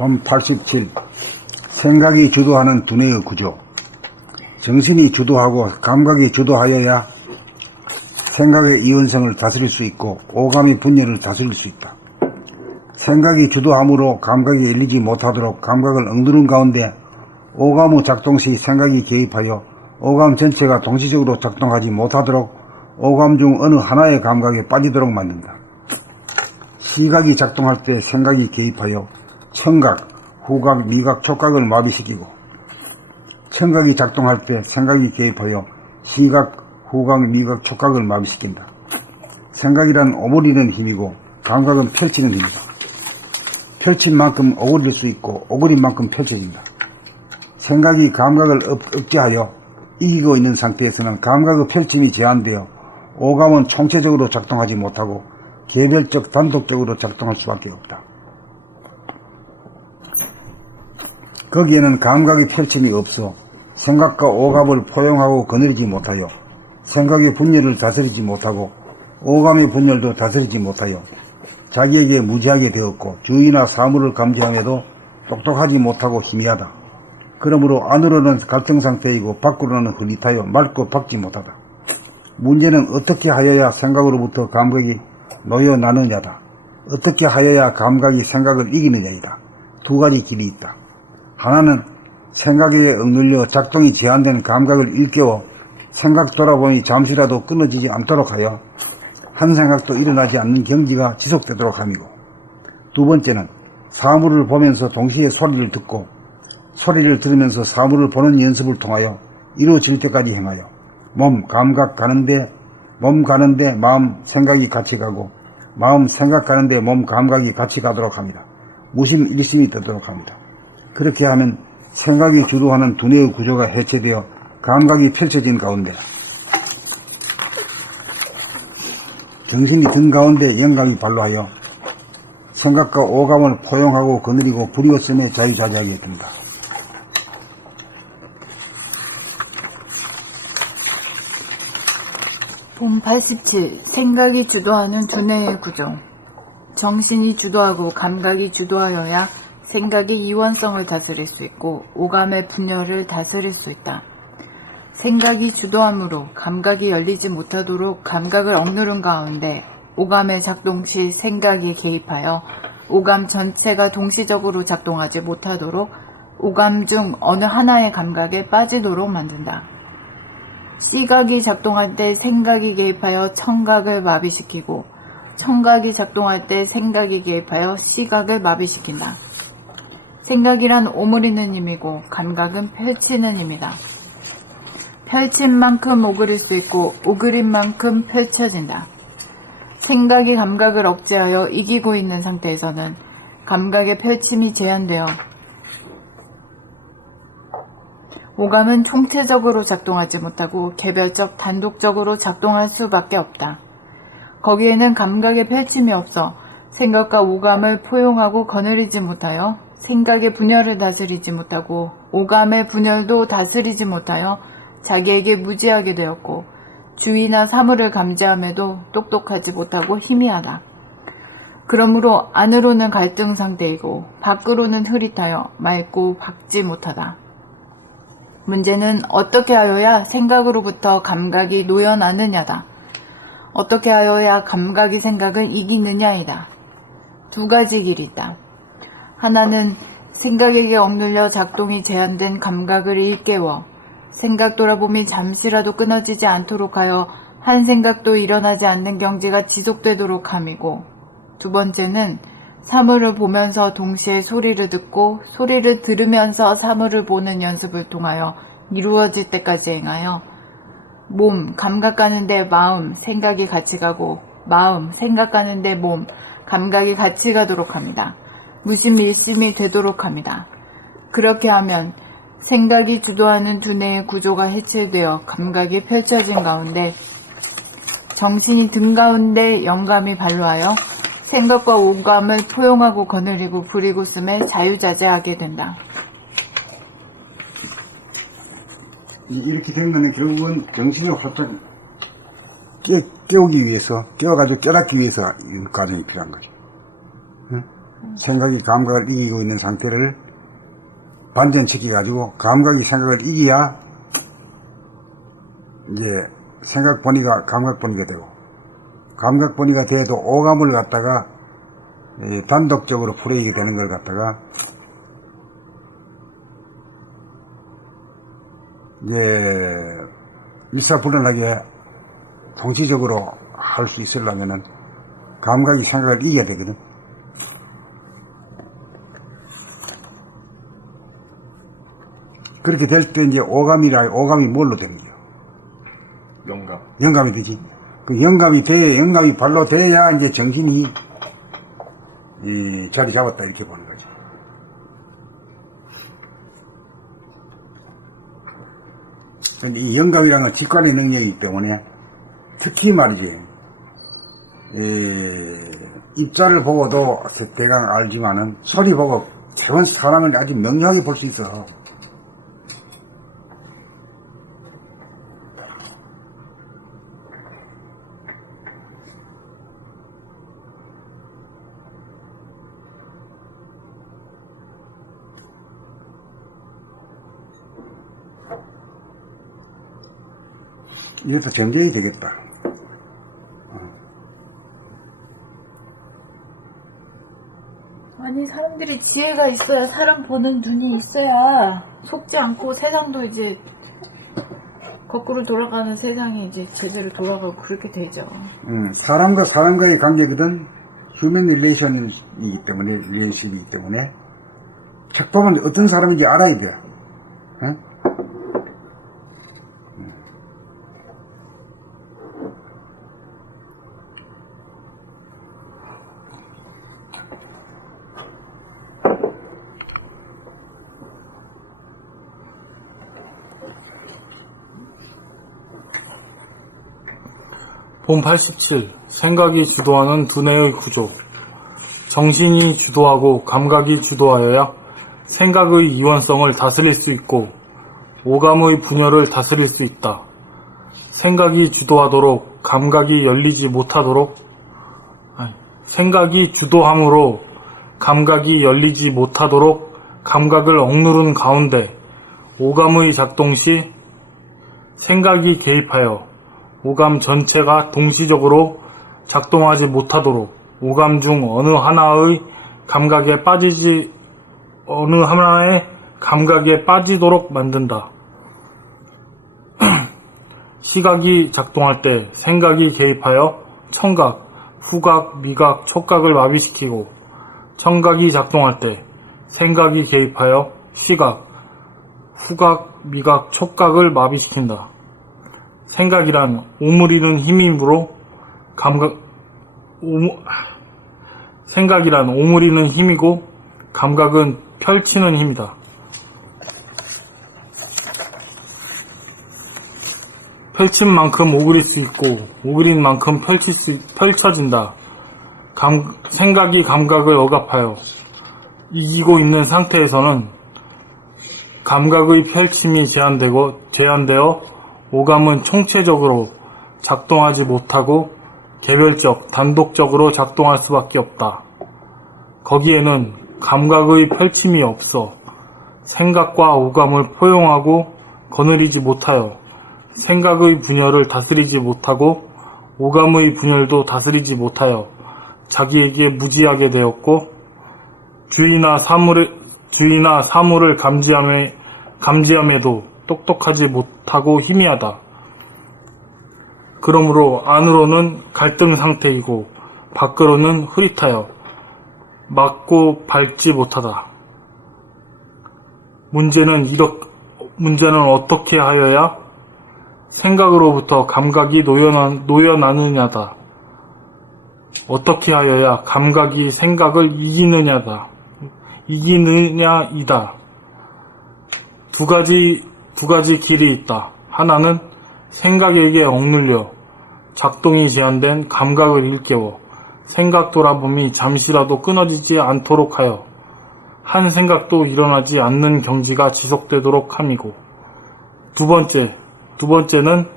본 87. 생각이 주도하는 두뇌의 구조. 정신이 주도하고 감각이 주도하여야 생각의 이원성을 다스릴 수 있고 오감의 분열을 다스릴 수 있다. 생각이 주도함으로 감각이 열리지 못하도록 감각을 억누른 가운데 오감의 작동 시 생각이 개입하여 오감 전체가 동시적으로 작동하지 못하도록 오감 중 어느 하나의 감각에 빠지도록 만든다. 시각이 작동할 때 생각이 개입하여 청각, 후각, 미각, 촉각을 마비시키고 청각이 작동할 때 생각이 개입하여 시각, 후각, 미각, 촉각을 마비시킨다. 생각이란 오므리는 힘이고 감각은 펼치는 힘이다. 펼친 만큼 오그릴 수 있고 오그린 만큼 펼쳐진다. 생각이 감각을 억제하여 이기고 있는 상태에서는 감각의 펼침이 제한되어 오감은 총체적으로 작동하지 못하고 개별적 단독적으로 작동할 수밖에 없다. 거기에는 감각의 펼침이 없어 생각과 오감을 포용하고 거느리지 못하여 생각의 분열을 다스리지 못하고 오감의 분열도 다스리지 못하여 자기에게 무지하게 되었고 주의나 사물을 감지함에도 똑똑하지 못하고 희미하다. 그러므로 안으로는 갈등상태이고 밖으로는 흐릿하여 맑고 박지 못하다. 문제는 어떻게 하여야 생각으로부터 감각이 놓여나느냐다. 어떻게 하여야 감각이 생각을 이기느냐이다. 두 가지 길이 있다. 하나는 생각에 억눌려 작동이 제한된 감각을 일깨워 생각 돌아보니 잠시라도 끊어지지 않도록 하여 한 생각도 일어나지 않는 경지가 지속되도록 함이고, 두 번째는 사물을 보면서 동시에 소리를 듣고 소리를 들으면서 사물을 보는 연습을 통하여 이루어질 때까지 행하여 몸 감각 가는데 몸 가는데 마음 생각이 같이 가고 마음 생각 가는데 몸 감각이 같이 가도록 합니다. 무심 일심이 되도록 합니다. 그렇게 하면 생각이 주도하는 두뇌의 구조가 해체되어 감각이 펼쳐진 가운데 정신이 등 가운데 영감이 발로하여 생각과 오감을 포용하고 거느리고 불이었음에 자유자재하게 됩니다. 본 87. 생각이 주도하는 두뇌의 구조. 정신이 주도하고 감각이 주도하여야 생각의 이원성을 다스릴 수 있고 오감의 분열을 다스릴 수 있다. 생각이 주도함으로 감각이 열리지 못하도록 감각을 억누른 가운데 오감의 작동 시 생각이 개입하여 오감 전체가 동시적으로 작동하지 못하도록 오감 중 어느 하나의 감각에 빠지도록 만든다. 시각이 작동할 때 생각이 개입하여 청각을 마비시키고 청각이 작동할 때 생각이 개입하여 시각을 마비시킨다. 생각이란 오므리는 힘이고 감각은 펼치는 힘이다. 펼친 만큼 오그릴 수 있고 오그린 만큼 펼쳐진다. 생각이 감각을 억제하여 이기고 있는 상태에서는 감각의 펼침이 제한되어 오감은 총체적으로 작동하지 못하고 개별적 단독적으로 작동할 수밖에 없다. 거기에는 감각의 펼침이 없어 생각과 오감을 포용하고 거느리지 못하여 생각의 분열을 다스리지 못하고 오감의 분열도 다스리지 못하여 자기에게 무지하게 되었고 주의나 사물을 감지함에도 똑똑하지 못하고 희미하다. 그러므로 안으로는 갈등 상태이고 밖으로는 흐릿하여 맑고 박지 못하다. 문제는 어떻게 하여야 생각으로부터 감각이 놓여나느냐다. 어떻게 하여야 감각이 생각을 이기느냐이다. 두 가지 길이 있다. 하나는 생각에게 억눌려 작동이 제한된 감각을 일깨워 생각 돌아봄이 잠시라도 끊어지지 않도록 하여 한 생각도 일어나지 않는 경지가 지속되도록 함이고, 두 번째는 사물을 보면서 동시에 소리를 듣고 소리를 들으면서 사물을 보는 연습을 통하여 이루어질 때까지 행하여 몸, 감각 가는데 마음, 생각이 같이 가고 마음, 생각 가는데 몸, 감각이 같이 가도록 합니다. 무심일심이 되도록 합니다. 그렇게 하면 생각이 주도하는 두뇌의 구조가 해체되어 감각이 펼쳐진 가운데 정신이 등 가운데 영감이 발로하여 생각과 오감을 포용하고 거느리고 부리고 쓰매 자유자재하게 된다. 이렇게 된 거는 결국은 정신이 활짝 깨우기 위해서, 깨워가지고 깨닫기 위해서 이 과정이 필요한 거죠. 생각이 감각을 이기고 있는 상태를 반전시켜가지고 감각이 생각을 이기야 이제 생각 번이가 감각 번이가 되고, 감각 번이가 돼도 오감을 갖다가 단독적으로 풀어이게 되는 걸 갖다가 이제 일사불란하게 동시적으로 할 수 있으려면은 감각이 생각을 이겨야 되거든. 그렇게 될 때 이제 오감이 뭘로 되는 거야? 영감이 되지. 그 영감이 발로 돼야 이제 정신이 자리 잡았다 이렇게 보는 거지. 근데 이 영감이라는 건 직관의 능력이기 때문에 특히 말이지, 입자를 보고도 대강 알지만은 소리 보고 대원 사람을 아주 명료하게 볼 수 있어. 이것도 전쟁이 되겠다. 아니, 사람들이 지혜가 있어야, 사람 보는 눈이 있어야 속지 않고 세상도 이제 거꾸로 돌아가는 세상이 이제 제대로 돌아가고 그렇게 되죠. 사람과 사람과의 관계거든 휴먼 릴레이션이기 때문에 책 보면 어떤 사람인지 알아야 돼. 응? 본 87. 생각이 주도하는 두뇌의 구조. 정신이 주도하고 감각이 주도하여야 생각의 이원성을 다스릴 수 있고 오감의 분열을 다스릴 수 있다. 생각이 주도하도록 감각이 열리지 못하도록 생각이 주도함으로 감각이 열리지 못하도록 감각을 억누른 가운데 오감의 작동 시 생각이 개입하여 오감 전체가 동시적으로 작동하지 못하도록 오감 중 어느 하나의 감각에 빠지도록 만든다. 시각이 작동할 때 생각이 개입하여 청각, 후각, 미각, 촉각을 마비시키고 청각이 작동할 때 생각이 개입하여 시각, 후각, 미각, 촉각을 마비시킨다. 생각이란 오므리는 힘이므로 생각이란 오므리는 힘이고 감각은 펼치는 힘이다. 펼친 만큼 오그릴 수 있고 오그린 만큼 펼쳐진다. 생각이 감각을 억압하여 이기고 있는 상태에서는 감각의 펼침이 제한되어 오감은 총체적으로 작동하지 못하고 개별적, 단독적으로 작동할 수밖에 없다. 거기에는 감각의 펼침이 없어 생각과 오감을 포용하고 거느리지 못하여 생각의 분열을 다스리지 못하고 오감의 분열도 다스리지 못하여 자기에게 무지하게 되었고 주의나 사물을 감지함에도 똑똑하지 못하고 희미하다. 그러므로 안으로는 갈등 상태이고 밖으로는 흐릿하여 막고 밟지 못하다. 문제는 어떻게 하여야 생각으로부터 감각이 놓여나느냐다. 어떻게 하여야 감각이 생각을 이기느냐이다. 두 가지 길이 있다. 하나는 생각에게 억눌려 작동이 제한된 감각을 일깨워 생각 돌아봄이 잠시라도 끊어지지 않도록 하여 한 생각도 일어나지 않는 경지가 지속되도록 함이고, 두 번째는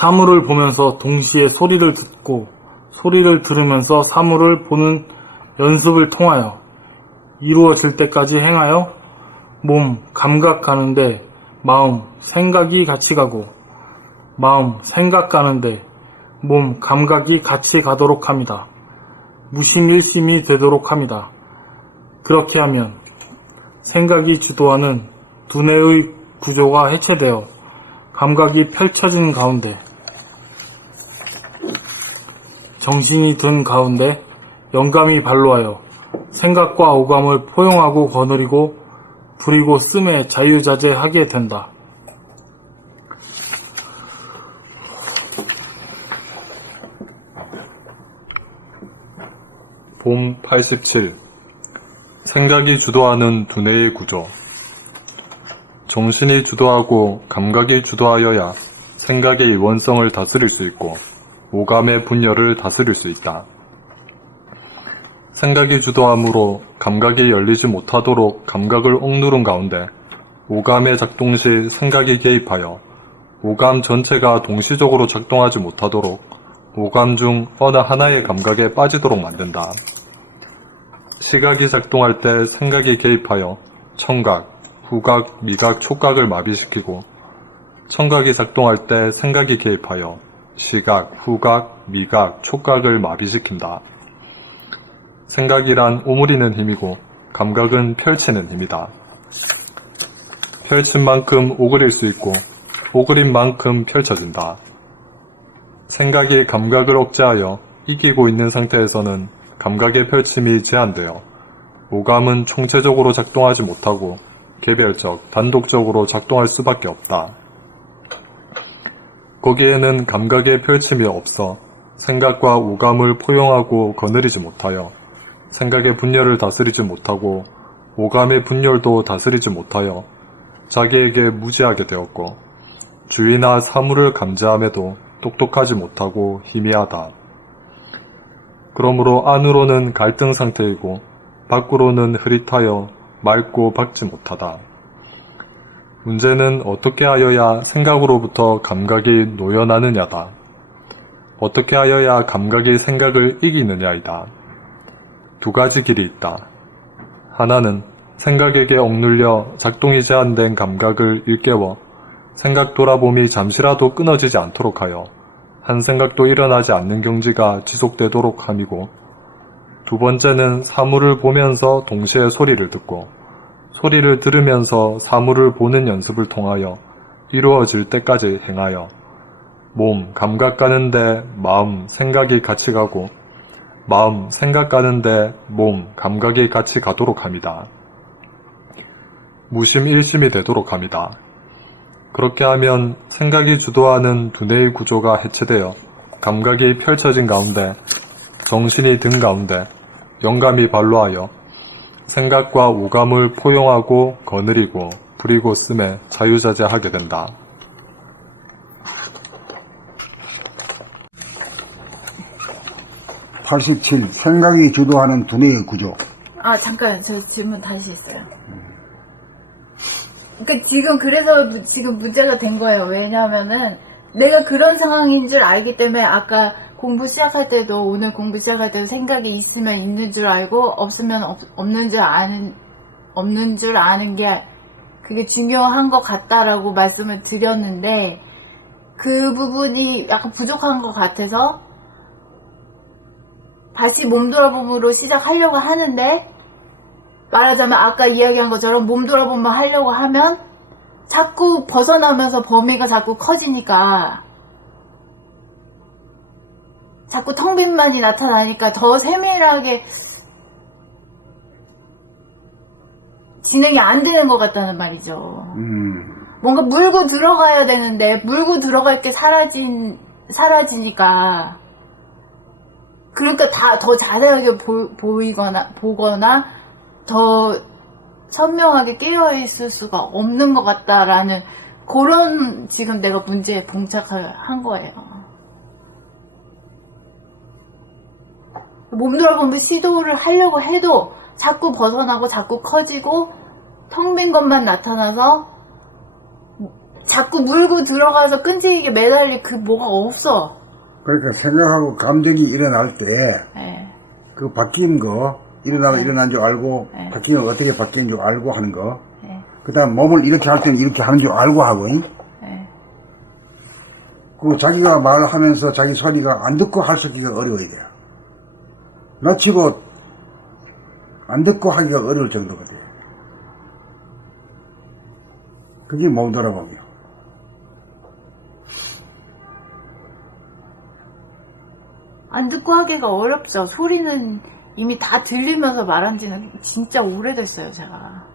사물을 보면서 동시에 소리를 듣고 소리를 들으면서 사물을 보는 연습을 통하여 이루어질 때까지 행하여 몸, 감각 가는데 마음, 생각이 같이 가고 마음, 생각 가는데 몸, 감각이 같이 가도록 합니다. 무심일심이 되도록 합니다. 그렇게 하면 생각이 주도하는 두뇌의 구조가 해체되어 감각이 펼쳐진 가운데 정신이 든 가운데 영감이 발로하여 생각과 오감을 포용하고 거느리고 부리고 씀에 자유자재하게 된다. 봄 87. 생각이 주도하는 두뇌의 구조. 정신이 주도하고 감각이 주도하여야 생각의 원성을 다스릴 수 있고 오감의 분열을 다스릴 수 있다. 생각이 주도함으로 감각이 열리지 못하도록 감각을 억누른 가운데 오감의 작동 시 생각이 개입하여 오감 전체가 동시적으로 작동하지 못하도록 오감 중 어느 하나의 감각에 빠지도록 만든다. 시각이 작동할 때 생각이 개입하여 청각, 후각, 미각, 촉각을 마비시키고 청각이 작동할 때 생각이 개입하여 시각, 후각, 미각, 촉각을 마비시킨다. 생각이란 오므리는 힘이고 감각은 펼치는 힘이다. 펼친 만큼 오그릴 수 있고 오그린 만큼 펼쳐진다. 생각이 감각을 억제하여 이기고 있는 상태에서는 감각의 펼침이 제한되어 오감은 총체적으로 작동하지 못하고 개별적, 단독적으로 작동할 수밖에 없다. 거기에는 감각의 펼침이 없어 생각과 오감을 포용하고 거느리지 못하여 생각의 분열을 다스리지 못하고 오감의 분열도 다스리지 못하여 자기에게 무지하게 되었고 주의나 사물을 감지함에도 똑똑하지 못하고 희미하다. 그러므로 안으로는 갈등 상태이고 밖으로는 흐릿하여 맑고 밝지 못하다. 문제는 어떻게 하여야 생각으로부터 감각이 노연하느냐다. 어떻게 하여야 감각이 생각을 이기느냐이다. 두 가지 길이 있다. 하나는 생각에게 억눌려 작동이 제한된 감각을 일깨워 생각 돌아봄이 잠시라도 끊어지지 않도록 하여 한 생각도 일어나지 않는 경지가 지속되도록 함이고, 두 번째는 사물을 보면서 동시에 소리를 듣고 소리를 들으면서 사물을 보는 연습을 통하여 이루어질 때까지 행하여 몸, 감각 가는데 마음, 생각이 같이 가고 마음, 생각 가는데 몸, 감각이 같이 가도록 합니다. 무심일심이 되도록 합니다. 그렇게 하면 생각이 주도하는 두뇌의 구조가 해체되어 감각이 펼쳐진 가운데 정신이 든 가운데 영감이 발로하여 생각과 오감을 포용하고 거느리고 부리고 씀에 자유자재하게 된다. (87) 생각이 주도하는 두뇌의 구조. 잠깐, 저 질문 다시 있어요. 그러니까 그래서 문제가 된 거예요. 왜냐하면은 내가 그런 상황인 줄 알기 때문에 아까 공부 시작할 때도, 오늘 공부 시작할 때도 생각이 있으면 있는 줄 알고 없으면 없는 줄 아는 게 그게 중요한 것 같다라고 말씀을 드렸는데, 그 부분이 약간 부족한 것 같아서 다시 몸 돌아봄으로 시작하려고 하는데, 말하자면 아까 이야기한 것처럼 몸 돌아봄을 하려고 하면 자꾸 벗어나면서 범위가 자꾸 커지니까, 자꾸 텅 빈만이 나타나니까 더 세밀하게 진행이 안 되는 것 같다는 말이죠. 뭔가 물고 들어가야 되는데 물고 들어갈 게 사라지니까, 그러니까 더 자세하게 보거나 더 선명하게 깨어있을 수가 없는 것 같다라는 그런 지금 내가 문제에 봉착한 거예요. 몸 돌아보면 시도를 하려고 해도 자꾸 벗어나고 자꾸 커지고 텅 빈 것만 나타나서 자꾸 물고 들어가서 끈질기게 매달릴 그 뭐가 없어. 그러니까 생각하고 감정이 일어날 때 네. 그 바뀐 거 일어나면 일어난 줄 알고 네. 바뀌면 어떻게 바뀐 줄 알고 하는 거. 네. 그다음 몸을 이렇게 할 때는 이렇게 하는 줄 알고 하고. 네. 그 자기가 말하면서 자기 소리가 안 듣고 할 수 있기가 어려워야 돼요. 놓치고 안 듣고 하기가 어려울 정도거든요. 그게 몸 돌아보며. 안 듣고 하기가 어렵죠. 소리는 이미 다 들리면서 말한 지는 진짜 오래됐어요, 제가.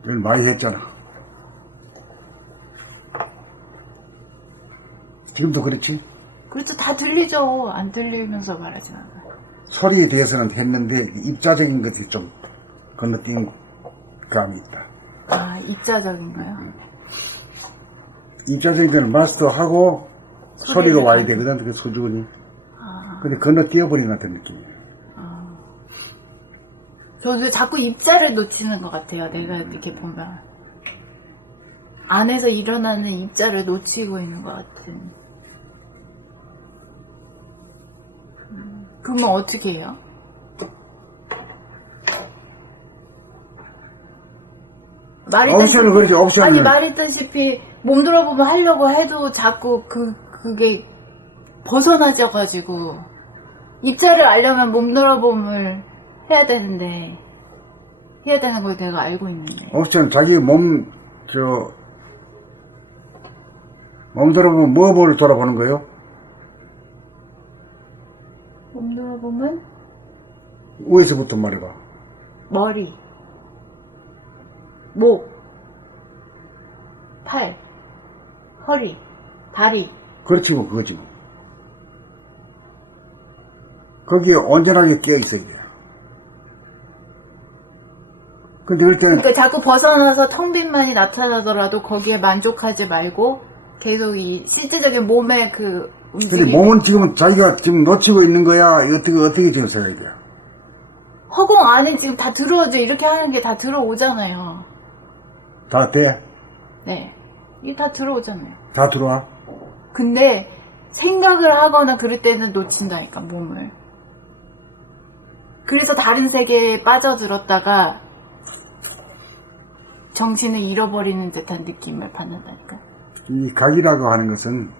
그걸 많이 했잖아. 지금도 그렇지? 그렇죠. 다 들리죠. 안 들리면서 말하진 않아요. 소리에 대해서는 했는데 입자적인 것이 좀 건너뛴 감이 있다. 아, 입자적인가요? 입자적인 거는 마스터하고 소리가 소리를 와야 되거든, 그 수준이. 아, 근데 건너뛰어버린 것 같은 느낌이에요. 저도 자꾸 입자를 놓치는 것 같아요. 내가 이렇게 보면. 안에서 일어나는 입자를 놓치고 있는 것 같은. 그러면 어떻게 해요? 옵션은 그렇지, 옵션은. 아니, 말했다시피 몸돌아보면 하려고 해도 자꾸 그게 벗어나져가지고 입자를 알려면 몸돌아봄을 해야 되는데 해야 되는 걸 내가 알고 있는데. 옵션, 자기 몸 돌아보면 뭐를 돌아보는 거예요? 몸돌아보면 위에서부터 말해봐. 머리, 목, 팔, 허리, 다리. 그렇지 뭐 그거지 뭐. 거기에 온전하게 깨어있어야 돼요. 근데 그럴 때는 그러니까 자꾸 벗어나서 텅 빈만이 나타나더라도 거기에 만족하지 말고 계속 이 실제적인 몸의 그 근데 움직임. 몸은 지금 자기가 지금 놓치고 있는 거야? 어떻게 지금 생각이 돼요? 허공 안에 지금 다 들어오죠. 이렇게 하는 게 다 들어오잖아요. 다 돼? 네. 이게 다 들어오잖아요. 다 들어와? 근데 생각을 하거나 그럴 때는 놓친다니까, 몸을. 그래서 다른 세계에 빠져들었다가 정신을 잃어버리는 듯한 느낌을 받는다니까. 이 각이라고 하는 것은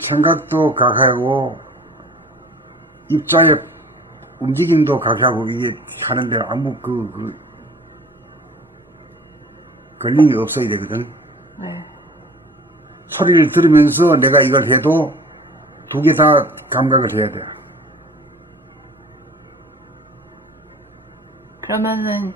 생각도 각하고 입자의 움직임도 각하고 이게 하는데 아무 걸림이 없어야 되거든. 네. 소리를 들으면서 내가 이걸 해도 두 개 다 감각을 해야 돼. 그러면은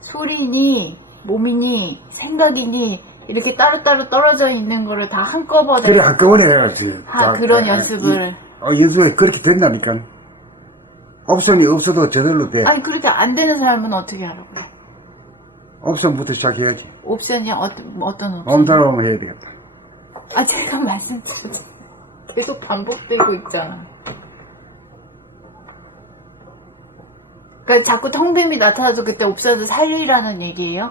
소리니 몸이니 생각이니 이렇게 따로따로 떨어져 있는 거를 다 한꺼번에 그래 한꺼번에 해야지. 그런 연습을. 연습이 그렇게 된다니까. 옵션이 없어도 저절로 돼. 아니 그렇게 안 되는 사람은 어떻게 하라고요? 옵션부터 시작해야지. 옵션이 어떤 옵션? 엄살하면 해야 되겠다. 아 제가 말씀드렸잖아요. 계속 반복되고 있잖아. 그러니까 자꾸 텅빔이 나타나서 그때 옵션을 살리라는 얘기예요?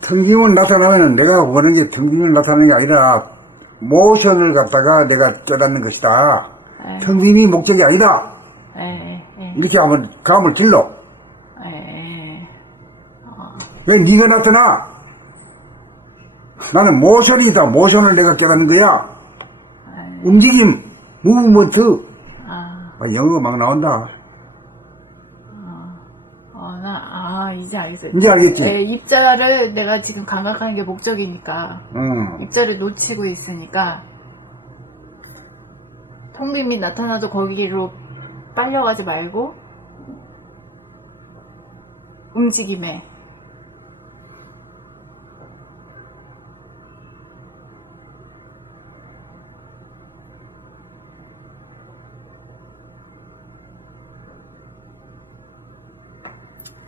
텅빔을 나타나면은 내가 원하는 게 텅빔을 나타나는 게 아니라 모션을 갖다가 내가 깨닫는 것이다. 에. 텅빔이 목적이 아니다. 에. 이렇게 하면 감을 질러. 에. 왜 네가 나타나? 나는 모션이다. 모션을 내가 깨닫는 거야. 움직임, 무브먼트. 영어가 막 나온다. 이제 알겠어요. 이제 알겠지? 네, 입자를 내가 지금 감각하는 게 목적이니까. 입자를 놓치고 있으니까. 텅빔이 나타나도 거기로 빨려가지 말고, 움직임에.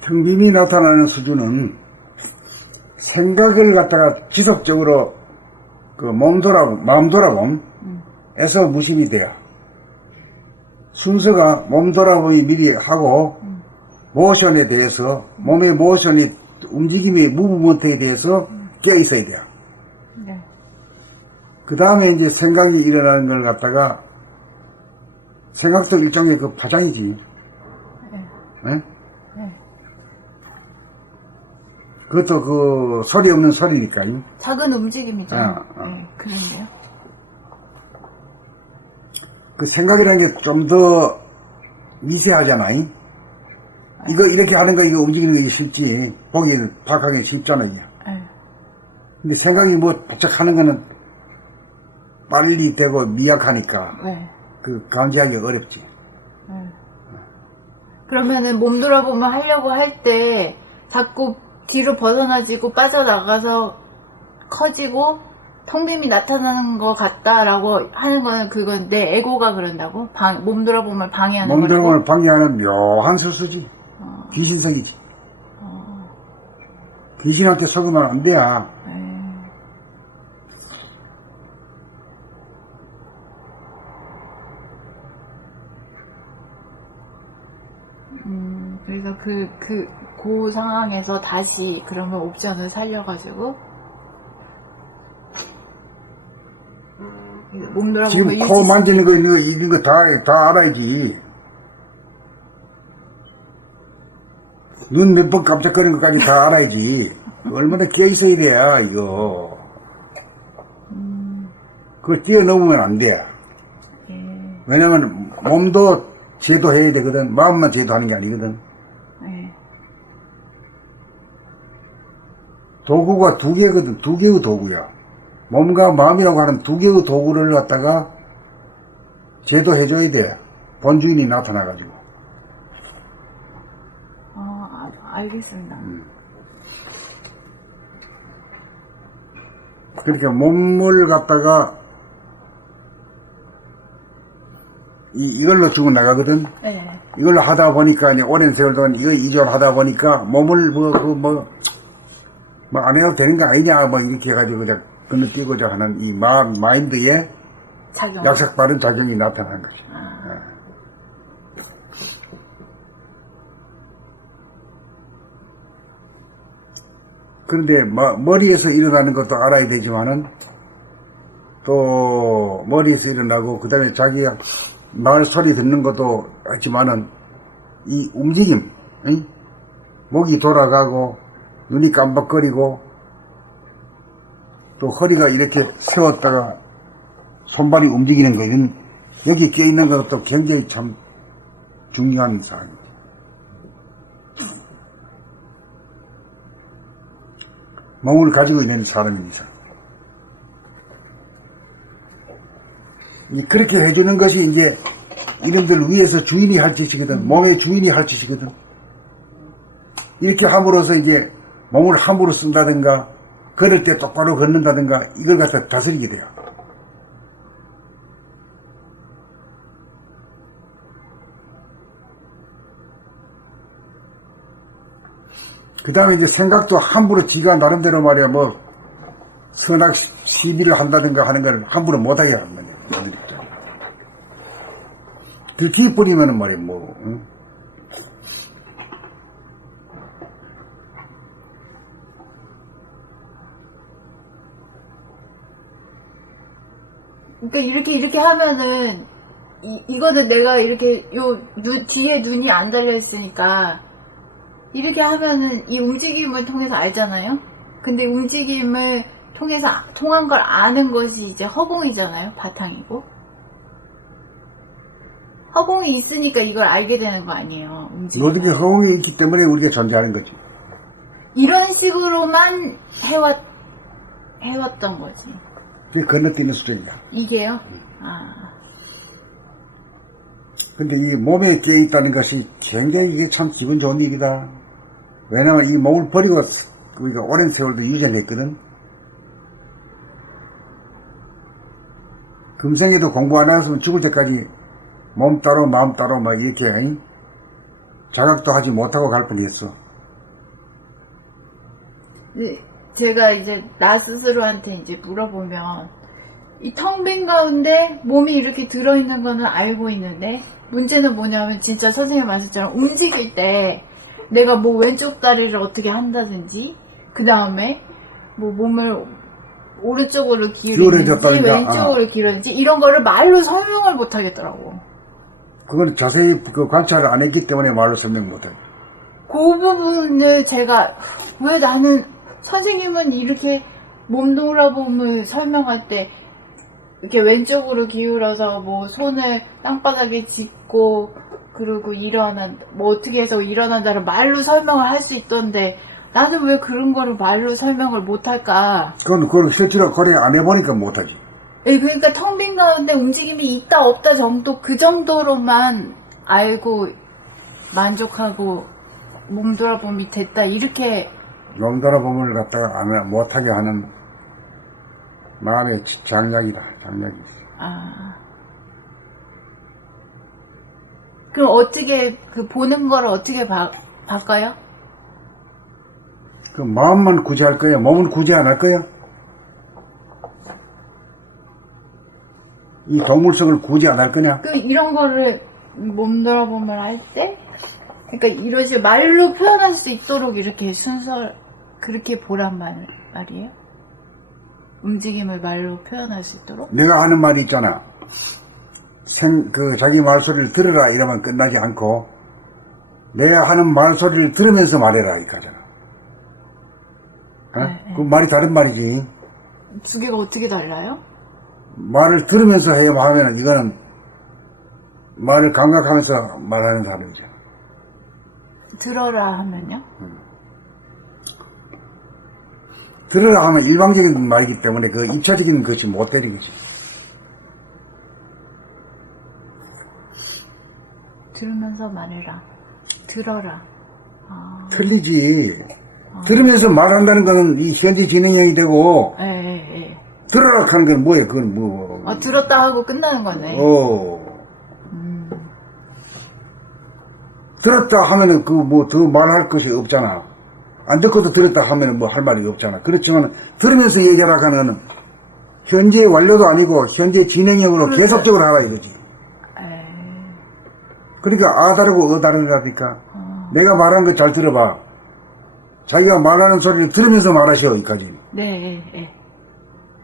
텅빔이 나타나는 수준은 생각을 갖다가 지속적으로 마음 돌아봄에서 무심이 돼요. 순서가 몸 돌아봄이 미리 하고 모션에 대해서 몸의 모션이 움직임의 무브먼트에 대해서 깨어 있어야 돼요. 네. 그 다음에 이제 생각이 일어나는 걸 갖다가 생각도 일종의 그 파장이지. 네. 예? 네. 그것도 그 소리 없는 소리니까. 작은 움직임이잖아요. 아. 네, 그런데요. 그 생각이라는 게 좀 더 미세하잖아. 이거 이렇게 하는 거 이거 움직이는 게 쉽지. 보기 파악하기 쉽잖아. 이게. 네. 근데 생각이 뭐 바짝 하는 거는 빨리 되고 미약하니까 네. 그 감지하기 어렵지. 그러면은 몸 돌아보면 하려고 할 때 자꾸 뒤로 벗어나지고 빠져나가서 커지고 텅 빔이 나타나는 것 같다라고 하는 거는 그건 내 에고가 그런다고? 몸 돌아보면 방해하는 몸 거라고? 들어보면 방해하는 묘한 수수지. 귀신성이지. 귀신한테 속으면 안 돼. 그래서 그 상황에서 다시 그러면 옵션을 살려가지고 몸 돌아보면 지금 코 만지는 거 있는 거 다 알아야지. 눈 몇 번 깜짝거리는 것까지 다 알아야지. 얼마나 끼어 있어야 돼, 이거. 그거 뛰어넘으면 안 돼. 왜냐면 몸도 제도해야 되거든. 마음만 제도하는 게 아니거든. 도구가 두 개거든. 두 개의 도구야. 몸과 마음이라고 하는 두 개의 도구를 갖다가 제도해줘야 돼. 본주인이 나타나가지고. 알겠습니다. 그러니까 몸을 갖다가 이걸로 주고 나가거든. 네. 이걸로 하다 보니까 이제 오랜 세월 동안 이거 이전하다 보니까 몸을 안 해도 되는 거 아니냐 이렇게 해가지고 그냥 건너뛰고자 하는 이 마인드에 작용. 약삭빠른 작용이 나타나는 거지. 그런데 머리에서 일어나는 것도 알아야 되지만은 또 머리에서 일어나고 그 다음에 자기가 말 소리 듣는 것도 있지만은 이 움직임, 목이 돌아가고 눈이 깜박거리고 또 허리가 이렇게 세웠다가 손발이 움직이는 거 이런 여기 껴있는 것도 굉장히 참 중요한 사항입니다. 몸을 가지고 있는 사람입니다. 그렇게 해주는 것이 이제 이놈들 위에서 주인이 할 짓이거든. 몸의 주인이 할 짓이거든. 이렇게 함으로써 이제 몸을 함부로 쓴다든가 걸을 때 똑바로 걷는다든가 이걸 갖다 다스리게 돼요. 그 다음에 이제 생각도 함부로 지가 나름대로 말이야 선악 시비를 한다든가 하는 걸 함부로 못하게 하는 거예요. 들키버리면은 말이야 응? 그러니까 이렇게 하면은 이거는 내가 이렇게 뒤에 눈이 안 달려 있으니까 이렇게 하면은 이 움직임을 통해서 알잖아요. 근데 움직임을 통해서 통한 걸 아는 것이 이제 허공이잖아요. 바탕이고 허공이 있으니까 이걸 알게 되는 거 아니에요. 모든 게 허공이 있기 때문에 우리가 존재하는 거지. 이런 식으로만 해왔던 거지. 그게 건너뛰는 수준이야. 이게요? 근데 이 몸에 깨어있다는 것이 굉장히 이게 참 기분 좋은 일이다. 왜냐면 이 몸을 버리고 우리가 오랜 세월도 유전했거든. 금생에도 공부 안 했으면 죽을 때까지 몸 따로 마음 따로 막 이렇게 자각도 하지 못하고 갈 뻔했어. 네, 제가 이제 나 스스로한테 이제 물어보면 이 텅 빈 가운데 몸이 이렇게 들어있는 거는 알고 있는데 문제는 뭐냐면 진짜 선생님 말씀처럼 움직일 때 내가 뭐 왼쪽 다리를 어떻게 한다든지 그 다음에 뭐 몸을 오른쪽으로 기울어졌다니까. 기울어졌는지 왼쪽으로 기울어졌는지 이런 거를 말로 설명을 못 하겠더라고. 그건 자세히 그 관찰을 안 했기 때문에 말로 설명 못해. 그 부분을 제가 왜 나는 선생님은 이렇게 몸 돌아봄을 설명할 때 이렇게 왼쪽으로 기울어서 뭐 손을 땅바닥에 짚고 그리고 일어난다 뭐 어떻게 해서 일어난다를 말로 설명을 할 수 있던데 나는 왜 그런 거를 말로 설명을 못 할까? 그건 실제로 거래 안 해보니까 못하지. 예, 그러니까 텅 빈 가운데 움직임이 있다 없다 정도 그 정도로만 알고 만족하고 몸 돌아봄이 됐다 이렇게 몸 돌아봄을 갖다가 못하게 하는 마음의 장약이다. 장약이 있어. 아 그럼 어떻게 그 보는 거를 어떻게 바꿔요? 그 마음만 구제할 거야? 몸은 구제 안 할 거야? 이 동물성을 구제 안 할 거냐? 그 이런 거를 몸 돌아봄을 할 때 그러니까 이런 식으로 말로 표현할 수 있도록 이렇게 순서 그렇게 보란 말이에요? 움직임을 말로 표현할 수 있도록? 내가 하는 말이 있잖아. 자기 말소리를 들으라 이러면 끝나지 않고 내가 하는 말소리를 들으면서 말해라 이거잖아. 어? 네, 네. 그 말이 다른 말이지. 두 개가 어떻게 달라요? 말을 들으면서 해야 하면 이거는 말을 감각하면서 말하는 사람이죠. 들어라 하면요? 들으라 하면 일방적인 말이기 때문에 그 입체적인 것이 못 되는 거지. 들으면서 말해라. 들어라. 아, 틀리지. 들으면서 말한다는 거는 이 현재 진행형이 되고 예. 들으라 하는 건 뭐예요? 그건 뭐. 들었다 하고 끝나는 거네. 들었다 하면은 그 뭐 더 말할 것이 없잖아. 안 듣고도 들었다 하면은 뭐 할 말이 없잖아. 그렇지만 들으면서 얘기하라 하는 현재 완료도 아니고 현재 진행형으로 그렇죠. 계속적으로 하라 이거지. 에이. 그러니까 아 다르고 어 다르다니까. 내가 말한 거 잘 들어봐. 자기가 말하는 소리를 들으면서 말하셔 여기까지. 네, 예.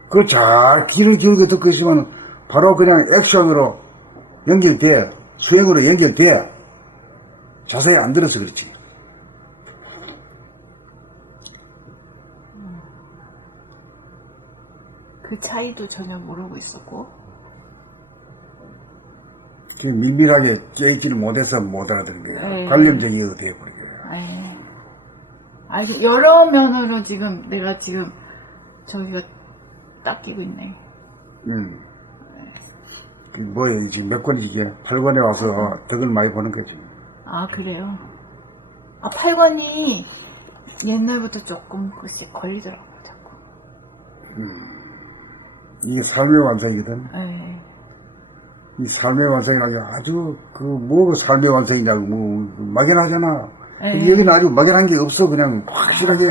그걸 잘 귀를 기울여 듣고 있으면 바로 그냥 액션으로 연결돼. 수행으로 연결돼. 자세히 안 들어서 그렇지. 그 차이도 전혀 모르고 있었고. 밀밀하게 껴있지를 못해서 못 알아듣는 거야. 네. 관념적이어 돼버린 거야. 에이. 아니, 여러 면으로 지금 내가 지금 저기가 딱 끼고 있네. 뭐야, 지금 몇 권이지, 이게? 8권에 와서 덕을 많이 보는 거지. 아, 그래요? 8권이 옛날부터 조금씩 걸리더라고요, 자꾸. 이게 삶의 완성이거든. 에이. 이 삶의 완성이라는 게 아주, 뭐가 삶의 완성이냐고, 막연하잖아. 근데 여기는 아주 막연한 게 없어. 그냥 확실하게.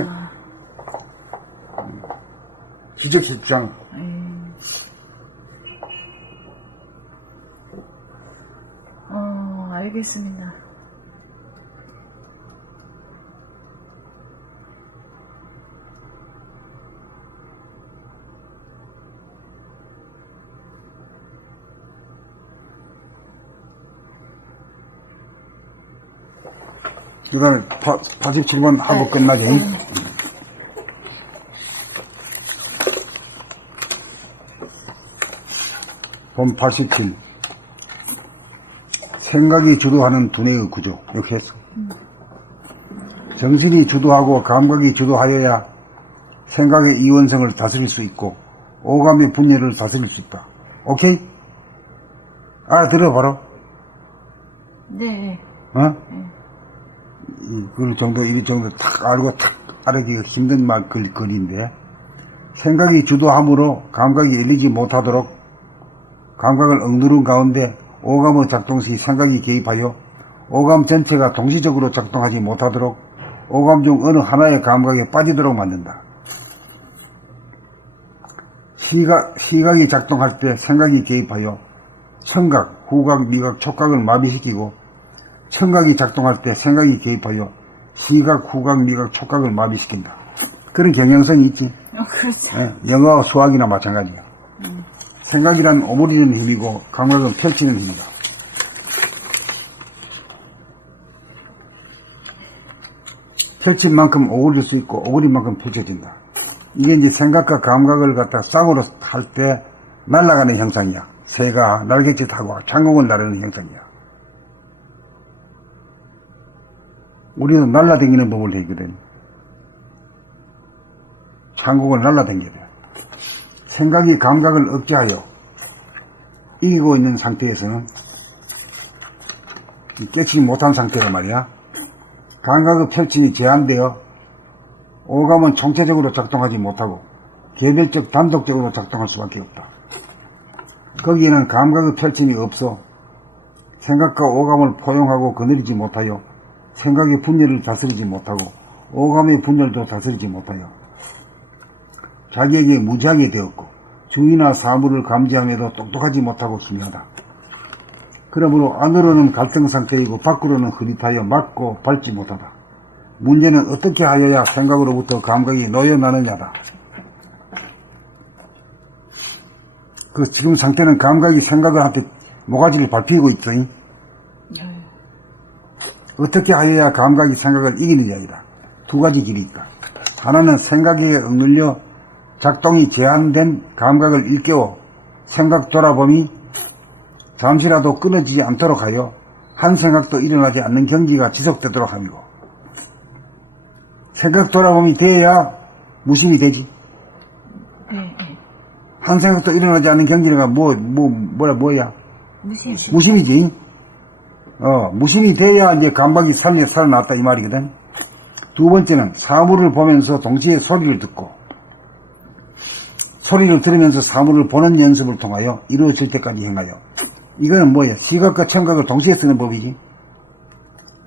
지적집장. 알겠습니다. 그 다음에 87번 하고 끝나게. 본 87. 생각이 주도하는 두뇌의 구조. 이렇게 했어. 정신이 주도하고 감각이 주도하여야 생각의 이원성을 다스릴 수 있고 오감의 분열을 다스릴 수 있다. 오케이? 알아들어 바로? 네. 그 정도, 이 정도 탁 알고 탁 알아기가 힘든 글인데, 생각이 주도함으로 감각이 열리지 못하도록 감각을 억누른 가운데 오감의 작동 시 생각이 개입하여 오감 전체가 동시적으로 작동하지 못하도록 오감 중 어느 하나의 감각에 빠지도록 만든다. 시각이 작동할 때 생각이 개입하여 청각, 후각, 미각, 촉각을 마비시키고 청각이 작동할 때 생각이 개입하여 시각, 후각, 미각, 촉각을 마비시킨다. 그런 경향성이 있지. 그렇죠. 예, 영어와 수학이나 마찬가지야. 생각이란 오므리는 힘이고 감각은 펼치는 힘이다. 펼친 만큼 오그릴 수 있고 오그린 만큼 펼쳐진다. 이게 이제 생각과 감각을 갖다 쌍으로 할 때 날아가는 형상이야. 새가 날갯짓 하고 창공을 나르는 형상이야. 우리는 날라다니는 법을 배우거든. 창공을 날라다녀야 돼. 생각이 감각을 억제하여 이기고 있는 상태에서는 깨치지 못한 상태란 말이야. 감각의 펼침이 제한되어 오감은 총체적으로 작동하지 못하고 개별적 단독적으로 작동할 수밖에 없다. 거기에는 감각의 펼침이 없어 생각과 오감을 포용하고 거느리지 못하여 생각의 분열을 다스리지 못하고 오감의 분열도 다스리지 못하여 자기에게 무지하게 되었고 주의나 사물을 감지함에도 똑똑하지 못하고 희미하다. 그러므로 안으로는 갈등 상태이고 밖으로는 흐릿하여 막고 밟지 못하다. 문제는 어떻게 하여야 생각으로부터 감각이 놓여나느냐다. 그 지금 상태는 감각이 생각을 한테 모가지를 밟히고 있죠. 어떻게 하여야 감각이 생각을 이기느냐이다. 두 가지 길이 있다. 하나는 생각에 억눌려 작동이 제한된 감각을 일깨워 생각 돌아봄이 잠시라도 끊어지지 않도록 하여 한 생각도 일어나지 않는 경지가 지속되도록 함이고, 생각 돌아봄이 돼야 무심이 되지. 한 생각도 일어나지 않는 경지가 뭐야? 무심이지. 무심이 돼야 이제 감각이 살아났다 이 말이거든. 두 번째는 사물을 보면서 동시에 소리를 듣고 소리를 들으면서 사물을 보는 연습을 통하여 이루어질 때까지 행하여. 이거는 뭐야? 시각과 청각을 동시에 쓰는 법이지.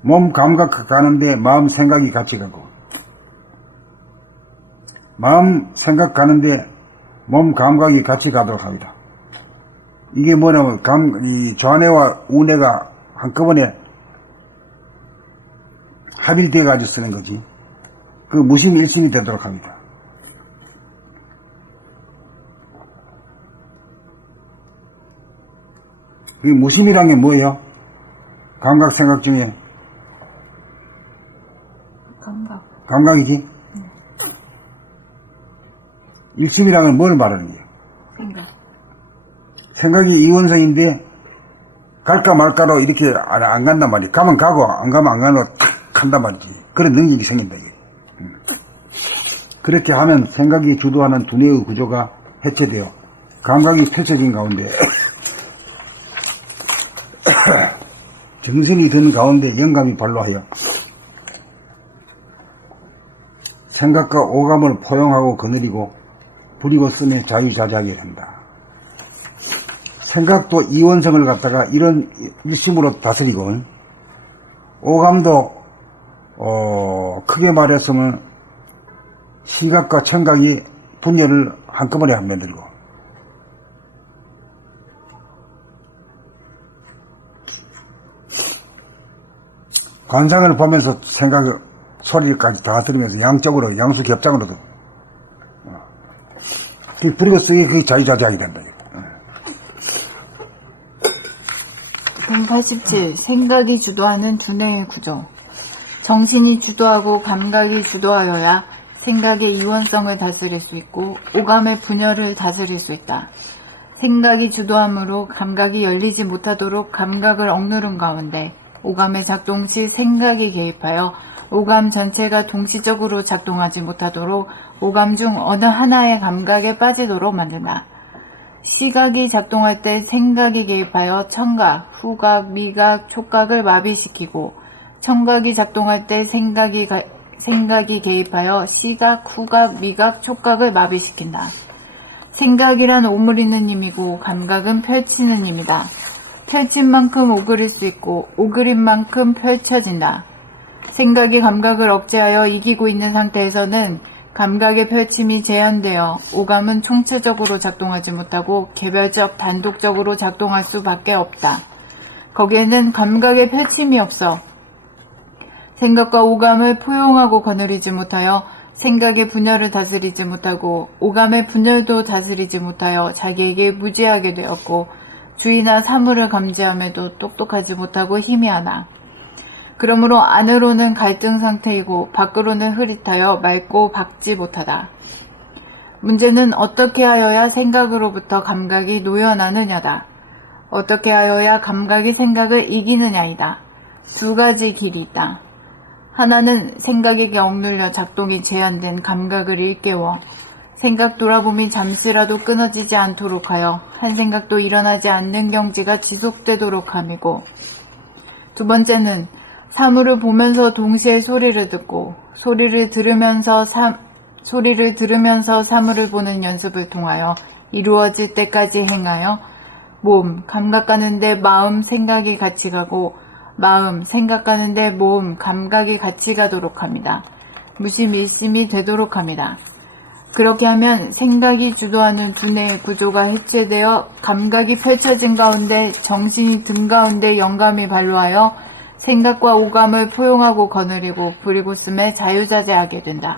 몸 감각 가는데 마음 생각이 같이 가고, 마음 생각 가는데 몸 감각이 같이 가도록 합니다. 이게 뭐냐면 이 좌뇌와 우뇌가 한꺼번에 합일돼 가지고 쓰는 거지. 그 무심 일심이 되도록 합니다. 이 무심이란 게 뭐예요? 감각 생각 중에 감각이지. 일심이란 건 뭘 말하는 거예요? 생각이 이원성인데 갈까 말까로 이렇게 안 간단 말이야. 가면 가고 안 가면 안 가고 탁 한단 말이지. 그런 능력이 생긴다 이게. 그렇게 하면 생각이 주도하는 두뇌의 구조가 해체되어 감각이 펼쳐진 가운데 정신이 든 가운데 영감이 발로하여 생각과 오감을 포용하고 거느리고 부리고 쓰며 자유자재하게 된다. 생각도 이원성을 갖다가 이런 일심으로 다스리고, 오감도 크게 말했으면 시각과 청각이 분열을 한꺼번에 만들고, 관상을 보면서 생각을 소리까지 다 들으면서 양쪽으로 양수 겹장으로도 그리고 쓰기 그게 자유자재하게 된다. 187. 생각이 주도하는 두뇌의 구조. 정신이 주도하고 감각이 주도하여야 생각의 이원성을 다스릴 수 있고 오감의 분열을 다스릴 수 있다. 생각이 주도함으로 감각이 열리지 못하도록 감각을 억누른 가운데 오감의 작동 시 생각이 개입하여 오감 전체가 동시적으로 작동하지 못하도록 오감 중 어느 하나의 감각에 빠지도록 만든다. 시각이 작동할 때 생각이 개입하여 청각, 후각, 미각, 촉각을 마비시키고 청각이 작동할 때 생각이 개입하여 시각, 후각, 미각, 촉각을 마비시킨다. 생각이란 오므리는 힘이고 감각은 펼치는 힘이다. 펼친 만큼 오그릴 수 있고 오그린 만큼 펼쳐진다. 생각이 감각을 억제하여 이기고 있는 상태에서는 감각의 펼침이 제한되어 오감은 총체적으로 작동하지 못하고 개별적, 단독적으로 작동할 수밖에 없다. 거기에는 감각의 펼침이 없어 생각과 오감을 포용하고 거느리지 못하여 생각의 분열을 다스리지 못하고 오감의 분열도 다스리지 못하여 자기에게 무지하게 되었고 주의나 사물을 감지함에도 똑똑하지 못하고 희미하나. 그러므로 안으로는 갈등 상태이고 밖으로는 흐릿하여 맑고 밝지 못하다. 문제는 어떻게 하여야 생각으로부터 감각이 놓여나느냐다. 어떻게 하여야 감각이 생각을 이기느냐이다. 두 가지 길이 있다. 하나는 생각에게 억눌려 작동이 제한된 감각을 일깨워 생각 돌아봄이 잠시라도 끊어지지 않도록 하여 한 생각도 일어나지 않는 경지가 지속되도록 함이고, 두 번째는 사물을 보면서 동시에 소리를 듣고 소리를 들으면서 사물을 보는 연습을 통하여 이루어질 때까지 행하여 몸, 감각 가는데 마음, 생각이 같이 가고 마음, 생각 가는데 몸, 감각이 같이 가도록 합니다. 무심일심이 되도록 합니다. 그렇게 하면 생각이 주도하는 두뇌의 구조가 해체되어 감각이 펼쳐진 가운데 정신이 든 가운데 영감이 발로하여 생각과 오감을 포용하고 거느리고 부리고 쓰매 자유자재하게 된다.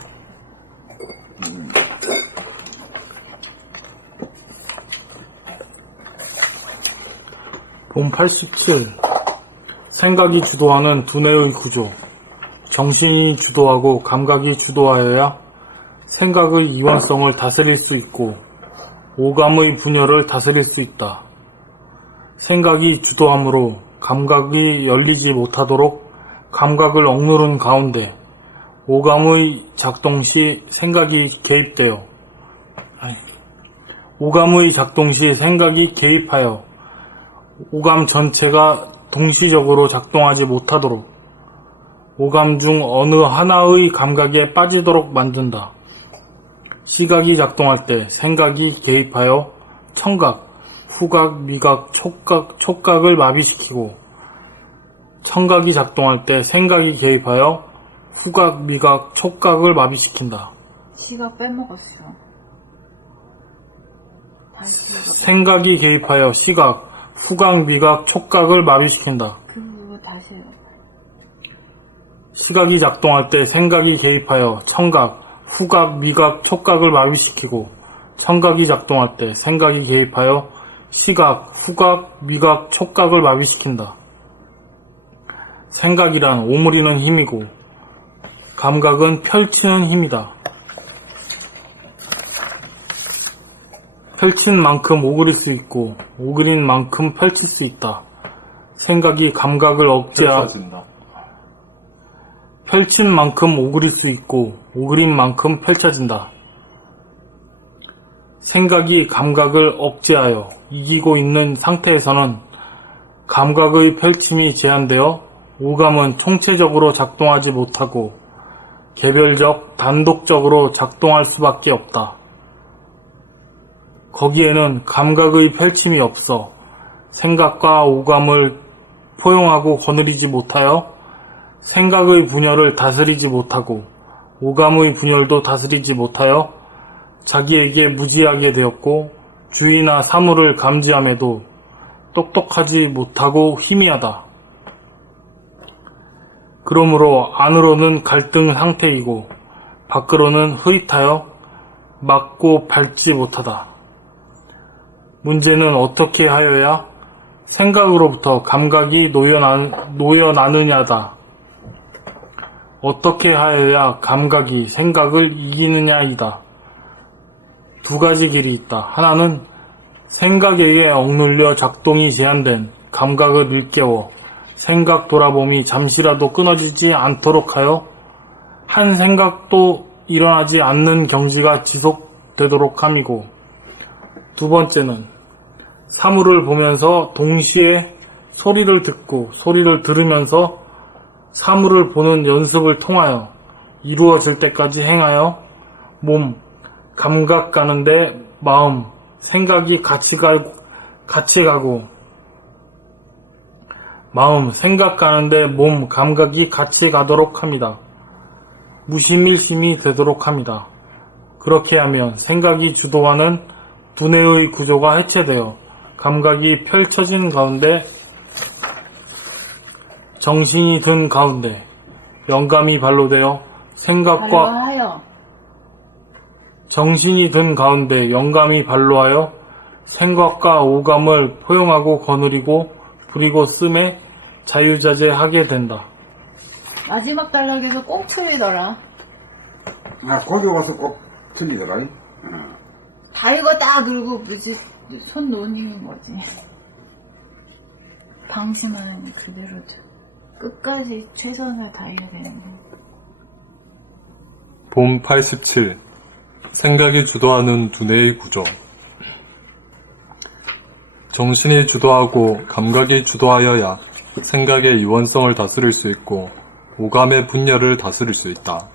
본 87. 생각이 주도하는 두뇌의 구조. 정신이 주도하고 감각이 주도하여야 생각의 이원성을 다스릴 수 있고 오감의 분열을 다스릴 수 있다. 생각이 주도함으로 감각이 열리지 못하도록 감각을 억누른 가운데 오감의 작동 시 생각이 개입하여 오감 전체가 동시적으로 작동하지 못하도록 오감 중 어느 하나의 감각에 빠지도록 만든다. 시각이 작동할 때 생각이 개입하여 청각, 후각, 미각, 촉각을 마비시키고 청각이 작동할 때 생각이 개입하여 후각, 미각, 촉각을 마비시킨다. 시각 빼먹었어. 생각이 개입하여 시각, 후각, 미각, 촉각을 마비시킨다. 그거 다시 해요. 시각이 작동할 때 생각이 개입하여 청각, 후각, 미각, 촉각을 마비시키고 청각이 작동할 때 생각이 개입하여 시각, 후각, 미각, 촉각을 마비시킨다. 생각이란 오므리는 힘이고 감각은 펼치는 힘이다. 펼친 만큼 오그릴 수 있고 오그린 만큼 펼칠 수 있다. 생각이 감각을 펼쳐진다. 펼친 만큼 오그릴 수 있고 오그린 만큼 펼쳐진다. 생각이 감각을 억제하여 이기고 있는 상태에서는 감각의 펼침이 제한되어 오감은 총체적으로 작동하지 못하고 개별적, 단독적으로 작동할 수밖에 없다. 거기에는 감각의 펼침이 없어 생각과 오감을 포용하고 거느리지 못하여 생각의 분열을 다스리지 못하고 오감의 분열도 다스리지 못하여 자기에게 무지하게 되었고 주의나 사물을 감지함에도 똑똑하지 못하고 희미하다. 그러므로 안으로는 갈등 상태이고 밖으로는 흐릿하여 맑고 밝지 못하다. 문제는 어떻게 하여야 생각으로부터 감각이 놓여나느냐다. 어떻게 하여야 감각이 생각을 이기느냐이다. 두 가지 길이 있다. 하나는 생각에게 억눌려 작동이 제한된 감각을 일깨워 생각 돌아봄이 잠시라도 끊어지지 않도록 하여 한 생각도 일어나지 않는 경지가 지속되도록 함이고, 두 번째는 사물을 보면서 동시에 소리를 듣고 소리를 들으면서 사물을 보는 연습을 통하여 이루어질 때까지 행하여 몸, 감각 가는데 마음, 생각이 같이 가고 마음, 생각 가는데 몸, 감각이 같이 가도록 합니다. 무심일심이 되도록 합니다. 그렇게 하면 생각이 주도하는 두뇌의 구조가 해체되어 감각이 펼쳐진 가운데 정신이 든 가운데 영감이 발로되어 생각과 발로하여 정신이 든 가운데 영감이 발로하여 생각과 오감을 포용하고 거느리고 부리고 씀에 자유자재하게 된다. 마지막 단락에서 꼭 틀리더라. 아, 거기 와서 꼭 틀리더라. 다 읽었다 그러고 무지 손 놓는 거지. 방심은 그대로죠. 끝까지 최선을 다해야 되는데. 봄 87. 생각이 주도하는 두뇌의 구조. 정신이 주도하고 감각이 주도하여야 생각의 이원성을 다스릴 수 있고 오감의 분열을 다스릴 수 있다.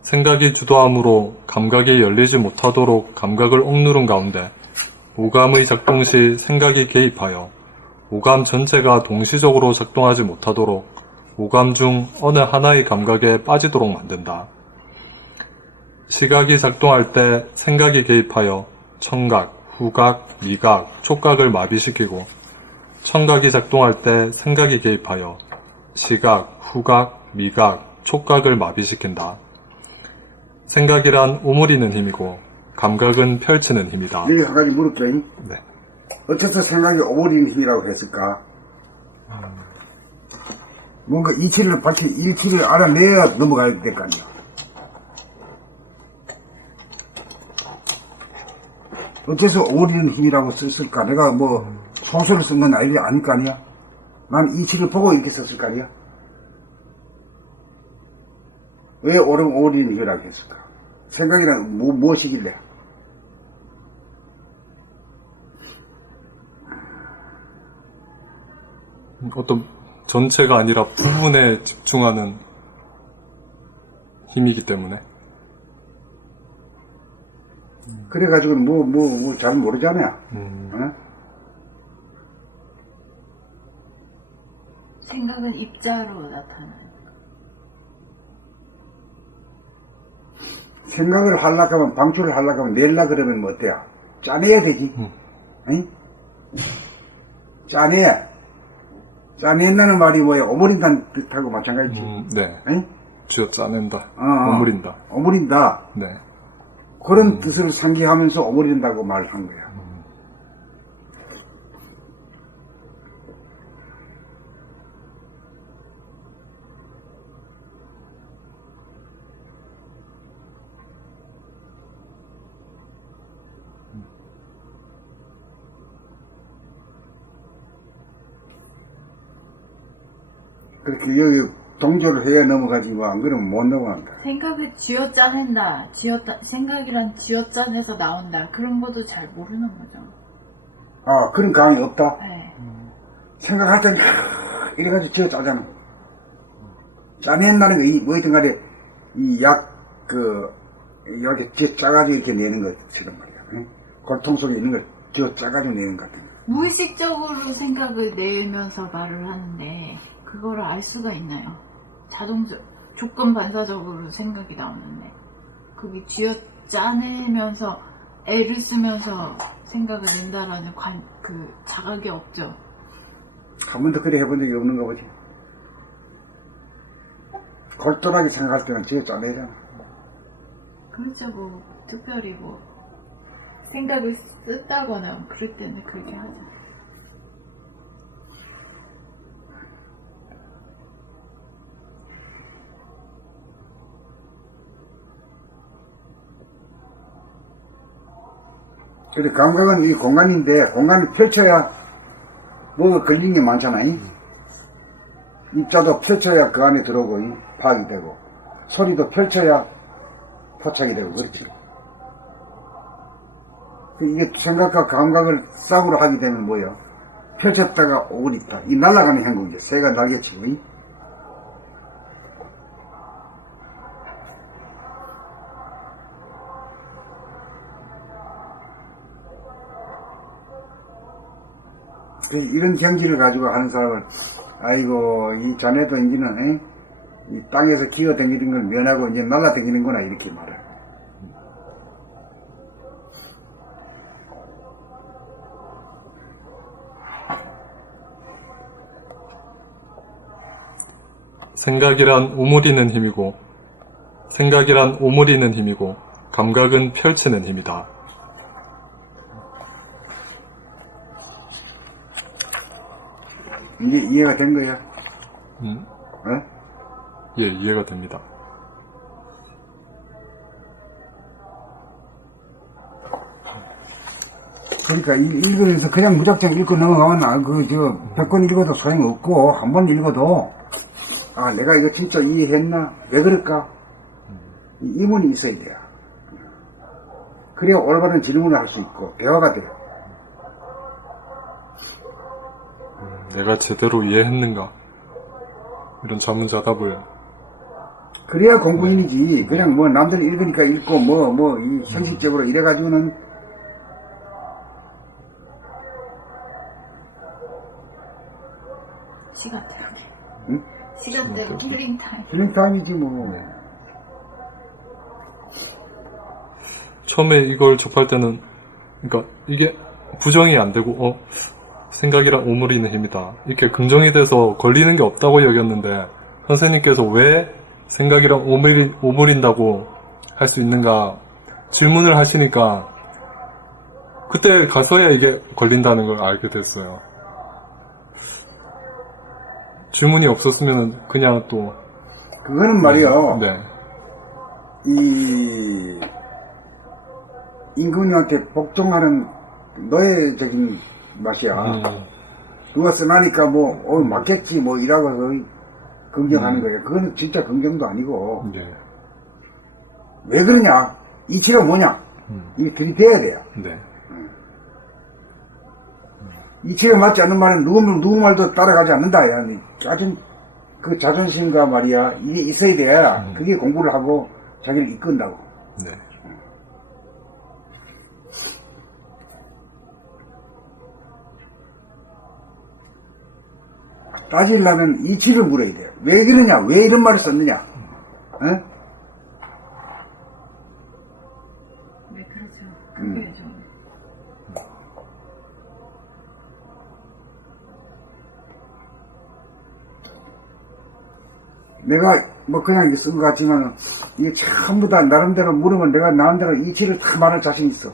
생각이 주도함으로 감각이 열리지 못하도록 감각을 억누른 가운데 오감의 작동 시 생각이 개입하여 오감 전체가 동시적으로 작동하지 못하도록 오감 중 어느 하나의 감각에 빠지도록 만든다. 시각이 작동할 때 생각이 개입하여 청각, 후각, 미각, 촉각을 마비시키고 청각이 작동할 때 생각이 개입하여 시각, 후각, 미각, 촉각을 마비시킨다. 생각이란 오므리는 힘이고 감각은 펼치는 힘이다. 여기 한 가지 물을게. 네. 어째서 생각이 오므리는 힘이라고 했을까? 뭔가 이치를 밝히 일치를 알아내야 넘어가야 될 거 아니야. 어째서 오므리는 힘이라고 썼을까? 내가 뭐 소설을 쓴 건 아닐 거 아니야? 난 이치를 보고 이렇게 썼을 거 아니야? 왜 오므리는 힘이라고 했을까? 생각이란 무엇이길래? 어떤 전체가 아니라 부분에 집중하는 힘이기 때문에. 그래가지고 잘 모르잖아. 어? 생각은 입자로 나타나요. 생각을 하려고 하면, 방출을 하려고 하면, 내려 그러면 뭐 어때요? 짜내야 되지. 응? 짜내. 짜낸다는 말이 뭐야? 오므린다는 뜻하고 마찬가지지. 네. 응? 쥐어 짜낸다. 오므린다. 오므린다. 네. 그런 뜻을 상기하면서 오므린다고 말을 한 거야. 그렇게 여기 동조를 해야 넘어가지 뭐 안 그러면 못 넘어간다. 생각을 쥐어짜낸다. 생각이란 쥐어짜내서 나온다. 그런 것도 잘 모르는 거죠. 아, 그런 감이 없다? 네. 생각할 때 이래가지고 쥐어 짜잖아. 짜낸다는 거, 뭐든 간에 이렇게 쥐어 짜가지고 이렇게 내는 것처럼 말이야. 응? 골통 속에 있는 걸 쥐어 짜가지고 내는 것 같은 거. 무의식적으로 생각을 내면서 말을 하는데 그거를 알 수가 있나요? 조건 반사적으로 생각이 나오는데 그게 쥐어 짜내면서 애를 쓰면서 생각을 낸다라는 그 자각이 없죠. 한 번도 그래 해본 적이 없는가 보지. 골똘하게 생각할 때는 쥐어 짜내잖아. 그렇죠. 뭐 특별히 뭐 생각을 쓴다거나 그럴 때는 그렇게 하죠. 그래, 감각은 이 공간인데, 공간을 펼쳐야 뭐가 걸린 게 많잖아. 입자도 펼쳐야 그 안에 들어오고, 파악이 되고, 소리도 펼쳐야 포착이 되고, 그렇지. 이게 생각과 감각을 쌍으로 하게 되면 뭐예요? 펼쳤다가 오므리다. 이 날아가는 행동이죠. 새가 날개치고, 이런 경지를 가지고 하는 사람은, 아이고, 이 자네도 이제는, 이 땅에서 기어다니는 걸 면하고 이제 날아다니는구나, 이렇게 말해. 생각이란 오므리는 힘이고 감각은 펼치는 힘이다. 이제 이해가 된 거야? 어? 예, 이해가 됩니다. 그러니까 읽으면서 그냥 무작정 읽고 넘어가면 100권 읽어도 소용없고 한 번 읽어도 내가 이거 진짜 이해했나? 왜 그럴까? 이 의문이 있어야 돼요. 그래야 올바른 질문을 할 수 있고 대화가 돼요. 내가 제대로 이해했는가? 이런 자문자답을. 그래야 공부인이지. 그냥 뭐 남들 읽으니까 읽고 이 형식적으로 이래가지고는 시간 때우기. 응? 시간 때우기. 힐링 타임. 힐링 타임이지 뭐. 처음에 이걸 접할 때는, 그러니까 이게 부정이 안 되고, 생각이란 오므리는 힘이다. 이렇게 긍정이 돼서 걸리는 게 없다고 여겼는데, 선생님께서 왜 생각이란 오므린다고 할 수 있는가 질문을 하시니까, 그때 가서야 이게 걸린다는 걸 알게 됐어요. 질문이 없었으면 그냥 또. 그거는 말이요. 네. 이 임금님한테 복종하는 노예적인 맛이야. 누가 써나니까 맞겠지 이라고 긍정하는 거야. 그거는 진짜 긍정도 아니고. 네. 왜 그러냐? 이치가 뭐냐? 이게 들이대야 돼요. 네. 이치가 맞지 않는 말은 누구 말도 따라가지 않는다. 아주 그 자존심과 말이야. 이게 있어야 돼야 그게 공부를 하고 자기를 이끈다고. 네. 따지려면 이치를 물어야 돼요. 왜 그러냐? 왜 이런 말을 썼느냐? 왜 그러죠? 그게 좀. 내가 그냥 쓴 것 같지만 이게 전부 다 나름대로 물으면 내가 나름대로 이치를 다 말할 자신 있어.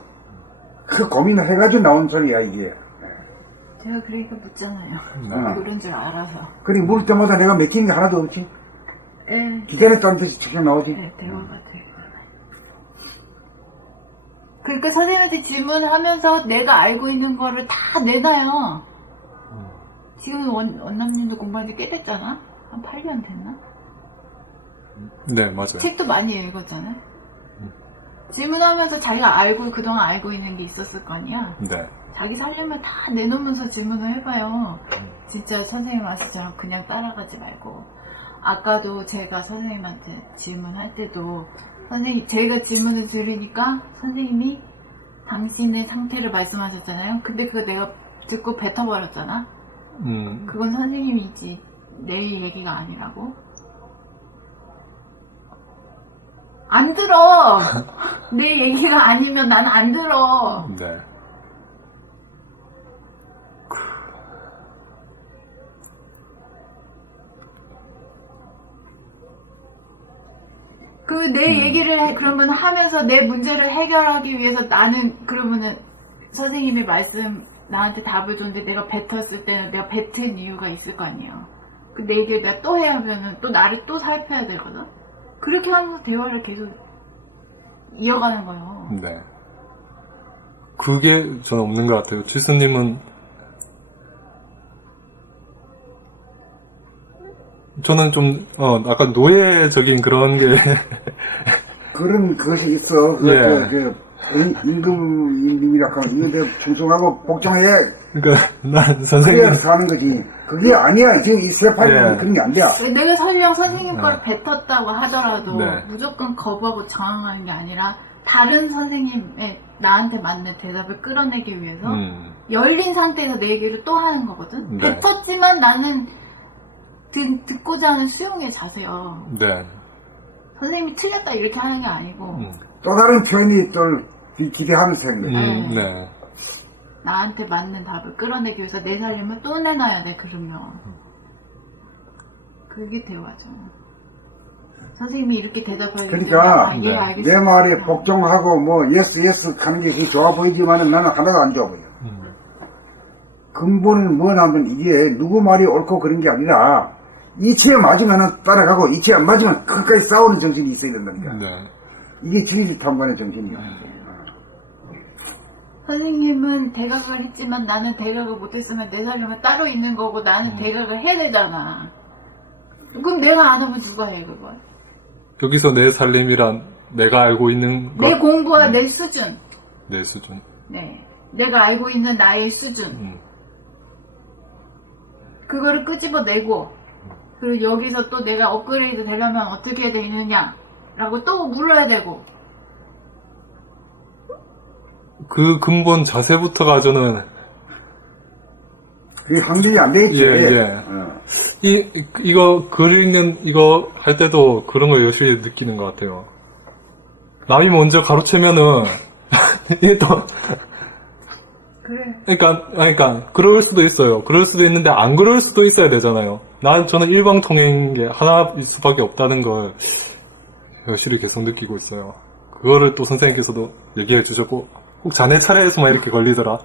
그 고민을 해가지고 나온 소리야 이게. 제가 그러니까 묻잖아요. 그런 줄 알아서. 그리 물을 때마다 내가 맥히는 게 하나도 없지. 예. 기다렸다는 뜻이 직접 나오지. 네, 대화가 되잖아요. 그러니까 선생님한테 질문하면서 내가 알고 있는 거를 다 내놔요. 지금 원남님도 공부한 지 꽤 됐잖아? 한 8년 됐나? 네, 맞아요. 책도 많이 읽었잖아요. 질문하면서 자기가 그동안 알고 있는 게 있었을 거 아니야? 네. 자기 살림을 다 내놓으면서 질문을 해봐요. 진짜 선생님 말씀처럼 그냥 따라가지 말고. 아까도 제가 선생님한테 질문할 때도 제가 질문을 드리니까 선생님이 당신의 상태를 말씀하셨잖아요. 근데 그거 내가 듣고 뱉어버렸잖아. 그건 선생님이지 내 얘기가 아니라고. 안 들어. 내 얘기가 아니면 난 안 들어. 네. 내 얘기를 그러면 하면서 내 문제를 해결하기 위해서 나는 그러면은 선생님의 말씀 나한테 답을 줬는데 내가 뱉었을 때는 내가 뱉은 이유가 있을 거 아니에요. 내 얘기를 내가 또 해야 하면은 또 나를 또 살펴야 되거든. 그렇게 하면서 대화를 계속 이어가는 거예요. 네. 그게 저는 없는 것 같아요. 지수님은 저는 좀 약간 노예적인 그런 게 그런 것이 있어. 예. 임금님이라고 하면 이거 충성하고 복종해. 그러니까 난 선생님 그래야 사는 거지. 그게 아니야. 지금 이 세파는 예. 그런 게 안 돼. 내가 설령 선생님 걸 뱉었다고 하더라도 네. 무조건 거부하고 저항하는 게 아니라 다른 선생님의 나한테 맞는 대답을 끌어내기 위해서 열린 상태에서 내 얘기를 또 하는 거거든. 네. 뱉었지만 나는 듣고자 하는 수용의 자세요. 네. 선생님이 틀렸다 이렇게 하는 게 아니고 또 다른 표현이 또 기대하면서 하는 거야. 네. 나한테 맞는 답을 끌어내기 위해서 내 살림을 또 내놔야 돼. 그러면 그게 대화죠. 선생님이 이렇게 대답하기 그러니까 때문에, 예, 알겠습니다. 내 말에 복종하고 뭐 예스 하는 게 그게 좋아 보이지만은 나는 하나도 안 좋아 보여. 근본은 뭐냐면 이게 누구 말이 옳고 그런 게 아니라 이치에 맞으면 따라가고 이치에 안 맞으면 끝까지 싸우는 정신이 있어야 된다니까. 네. 이게 진실탐관의 정신이야. 선생님은 대각을 했지만 나는 대각을 못했으면 내 삶은 따로 있는 거고 나는 대각을 해야 되잖아. 그럼 내가 안 하면 누가 해 그걸? 여기서 내 살림이란 내가 알고 있는 것, 내 공부와 내 수준. 내 수준. 네. 내가 알고 있는 나의 수준. 그거를 끄집어내고 그리고 여기서 또 내가 업그레이드 되려면 어떻게 해야 되느냐 라고 또 물어야 되고. 그 근본 자세부터가 저는 그게 상대이 안 되겠지. 예. 이거 글 읽는 이거 할 때도 그런 거 열심히 느끼는 것 같아요. 남이 먼저 가로채면은 이게 또 그래. 그러니까 그럴 수도 있어요. 그럴 수도 있는데 안 그럴 수도 있어야 되잖아요. 저는 일방통행인 게 하나일 수밖에 없다는 걸 열심히 계속 느끼고 있어요. 그거를 또 선생님께서도 얘기해 주셨고 꼭 자네 차례에서만 이렇게 걸리더라.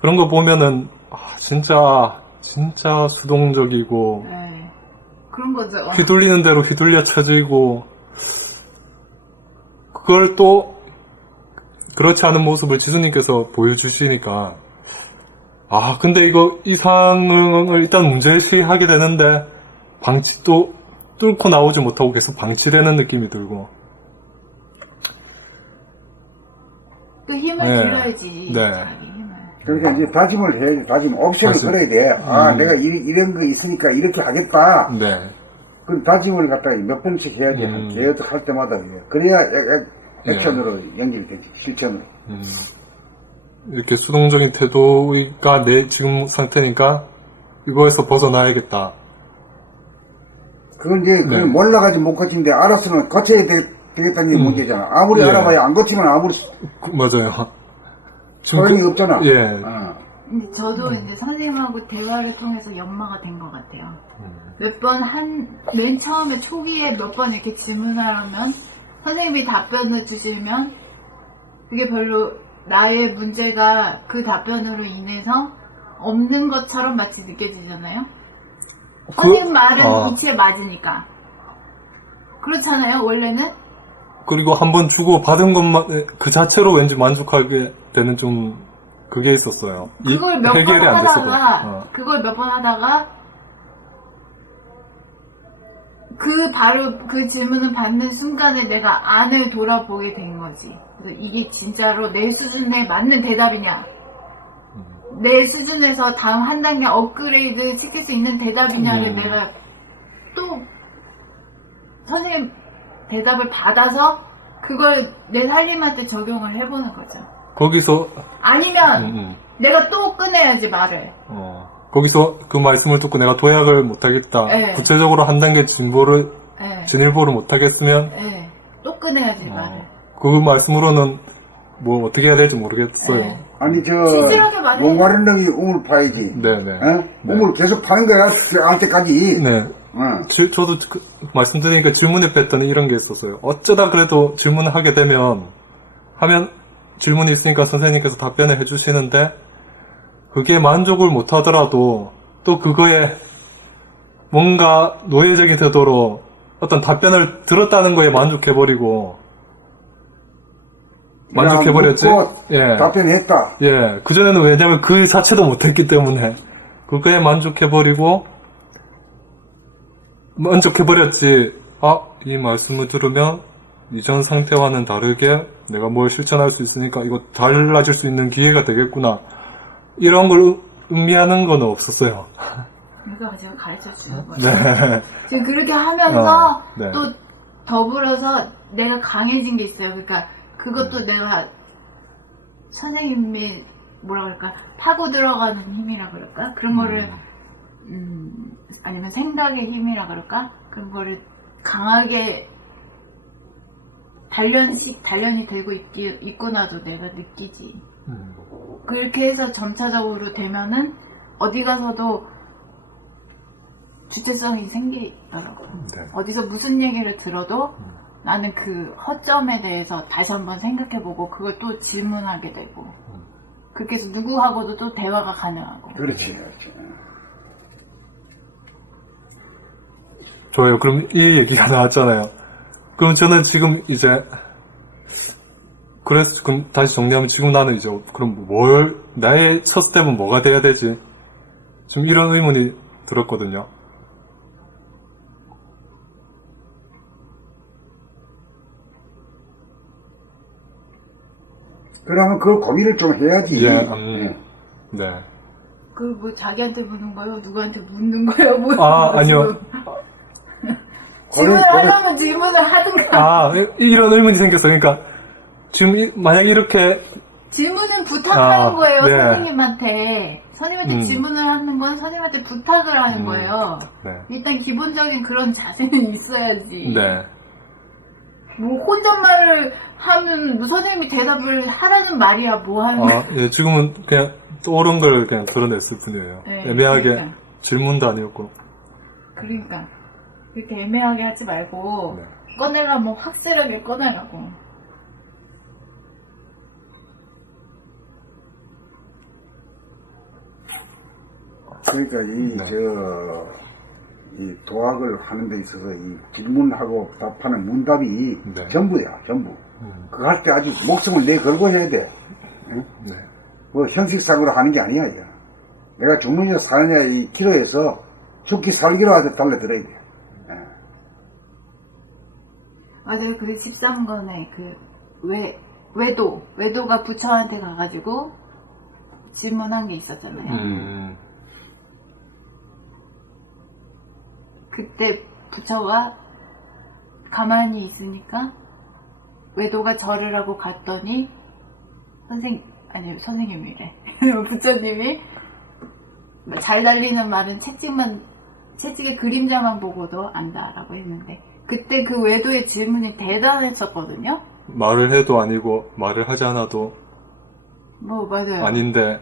그런 거 보면은 진짜 수동적이고 네. 그런 거죠. 휘둘리는 대로 휘둘려 쳐지고 그걸 또 그렇지 않은 모습을 지수님께서 보여주시니까 근데 이 상황을 일단 문제의식이 하게 되는데 방치도 뚫고 나오지 못하고 계속 방치되는 느낌이 들고 또 힘을 네. 길러야지. 네. 자기 힘을. 그러니까 이제 다짐을 해야지. 옵션을 다짐. 걸어야 돼. 내가 이런 거 있으니까 이렇게 하겠다. 네. 그 다짐을 갖다가 몇 번씩 해야지. 계속 할 때마다. 그래야 액션으로 연결되지. 실천으로. 이렇게 수동적인 태도가 내 지금 상태니까 이거에서 벗어나야겠다. 그건 이제 네. 몰라가지고 못 거친데 알았으면 거쳐야 되겠다는 게 문제잖아. 아무리 예. 알아봐야 안 거치면 아무리 맞아요. 소용이 없잖아. 예. 근데 저도 이제 선생님하고 대화를 통해서 연마가 된 것 같아요. 몇 번 맨 처음에 초기에 몇 번 이렇게 질문을 하면 선생님이 답변을 주시면 그게 별로 나의 문제가 그 답변으로 인해서 없는 것처럼 마치 느껴지잖아요. 선생님 말은 이치에 맞으니까. 그렇잖아요, 원래는? 그리고 한번 주고 받은 것만 그 자체로 왠지 만족하게 되는 좀 그게 있었어요. 그걸 몇 번 해결이 안 됐어도. 하다가 그걸 몇 번 하다가 바로 그 질문을 받는 순간에 내가 안을 돌아보게 된 거지. 그래서 이게 진짜로 내 수준에 맞는 대답이냐? 내 수준에서 다음 한 단계 업그레이드 시킬 수 있는 대답이냐를 내가 또 선생님 대답을 받아서 그걸 내 살림한테 적용을 해보는 거죠. 거기서 아니면 내가 또 꺼내야지 말을. 거기서 그 말씀을 듣고 내가 도약을 못하겠다. 네. 구체적으로 한 단계 진일보를 못하겠으면 네. 또 꺼내야지 말을. 그 말씀으로는 뭐 어떻게 해야 될지 모르겠어요. 네. 아니 친절하게 말해. 몽가른덕이 우물 파야지. 네네. 우물 계속 파는 거야. 알 때까지. 네. 저도 말씀드리니까 질문을 뺐더니 이런 게 있었어요. 어쩌다 그래도 질문을 하게 되면 질문이 있으니까 선생님께서 답변을 해주시는데 그게 만족을 못하더라도 또 그거에 뭔가 노예적인 태도로 어떤 답변을 들었다는 거에 만족해버렸지. 예. 답변했다. 예. 그전에는 왜냐면 그 자체도 못했기 때문에 그거에 만족해버렸지. 이 말씀을 들으면 이전 상태와는 다르게 내가 뭘 실천할 수 있으니까 이거 달라질 수 있는 기회가 되겠구나. 이런 걸 의미하는 건 없었어요. 그러니까 제가 가르쳐 주는 거죠. 네. 지금 그렇게 하면서 네. 또 더불어서 내가 강해진 게 있어요. 그러니까 그것도 내가 선생님이 뭐라 그럴까 파고 들어가는 힘이라 그럴까 그런 거를 아니면 생각의 힘이라 그럴까 그런 거를 강하게 단련이 되고 있구나도 내가 느끼지. 그렇게 해서 점차적으로 되면은 어디 가서도 주체성이 생기더라고요. 네. 어디서 무슨 얘기를 들어도 나는 그 허점에 대해서 다시 한번 생각해보고 그걸 또 질문하게 되고 그렇게 해서 누구하고도 또 대화가 가능하고. 그렇지, 그렇지. 좋아요. 그럼 이 얘기가 나왔잖아요. 그럼 저는 지금 이제 그래서 그럼 다시 정리하면 지금 나는 이제 그럼 나의 첫 스텝은 뭐가 돼야 되지? 지금 이런 의문이 들었거든요. 그러면 그 고민을 좀 해야지. 이제 예. 네. 그 뭐 자기한테 묻는 거요? 누구한테 묻는 거요? 뭐 아니요. 질문을 고민- 하려면 질문을 하든가. 아, 이런 의문이 생겼어요. 그러니까 지금 만약 이렇게 질문은 부탁하는 거예요, 네. 선생님한테. 선생님한테 질문을 하는 건 선생님한테 부탁을 하는 거예요. 네. 일단 기본적인 그런 자세는 있어야지. 네. 뭐 혼잣말을 하면 뭐 선생님이 대답을 하라는 말이야, 뭐 하는 거야. 예, 지금은 그냥 떠오른 걸 그냥 드러냈을 뿐이에요. 네, 애매하게 그러니까. 질문도 아니었고. 그러니까 그렇게 애매하게 하지 말고 네. 꺼내라면 확실하게 꺼내라고. 그러니까 이 도학을 하는 데 있어서 이 질문하고 답하는 문답이 네. 전부야, 전부. 그거 할 때 아주 목숨을 내 걸고 해야 돼. 응? 네. 뭐 형식상으로 하는 게 아니야, 이거. 내가 죽느냐 사느냐 이 기도에서 죽기 살기로 하듯 달려들어야 돼. 맞아요. 그 13권에 외도가 부처한테 가가지고 질문한 게 있었잖아요. 그때 부처가 가만히 있으니까 외도가 절을 하고 갔더니 선생님이래. 부처님이 잘 달리는 말은 채찍의 그림자만 보고도 안다라고 했는데 그때 그 외도의 질문이 대단했었거든요. 말을 해도 아니고 말을 하지 않아도 뭐 맞아요. 아닌데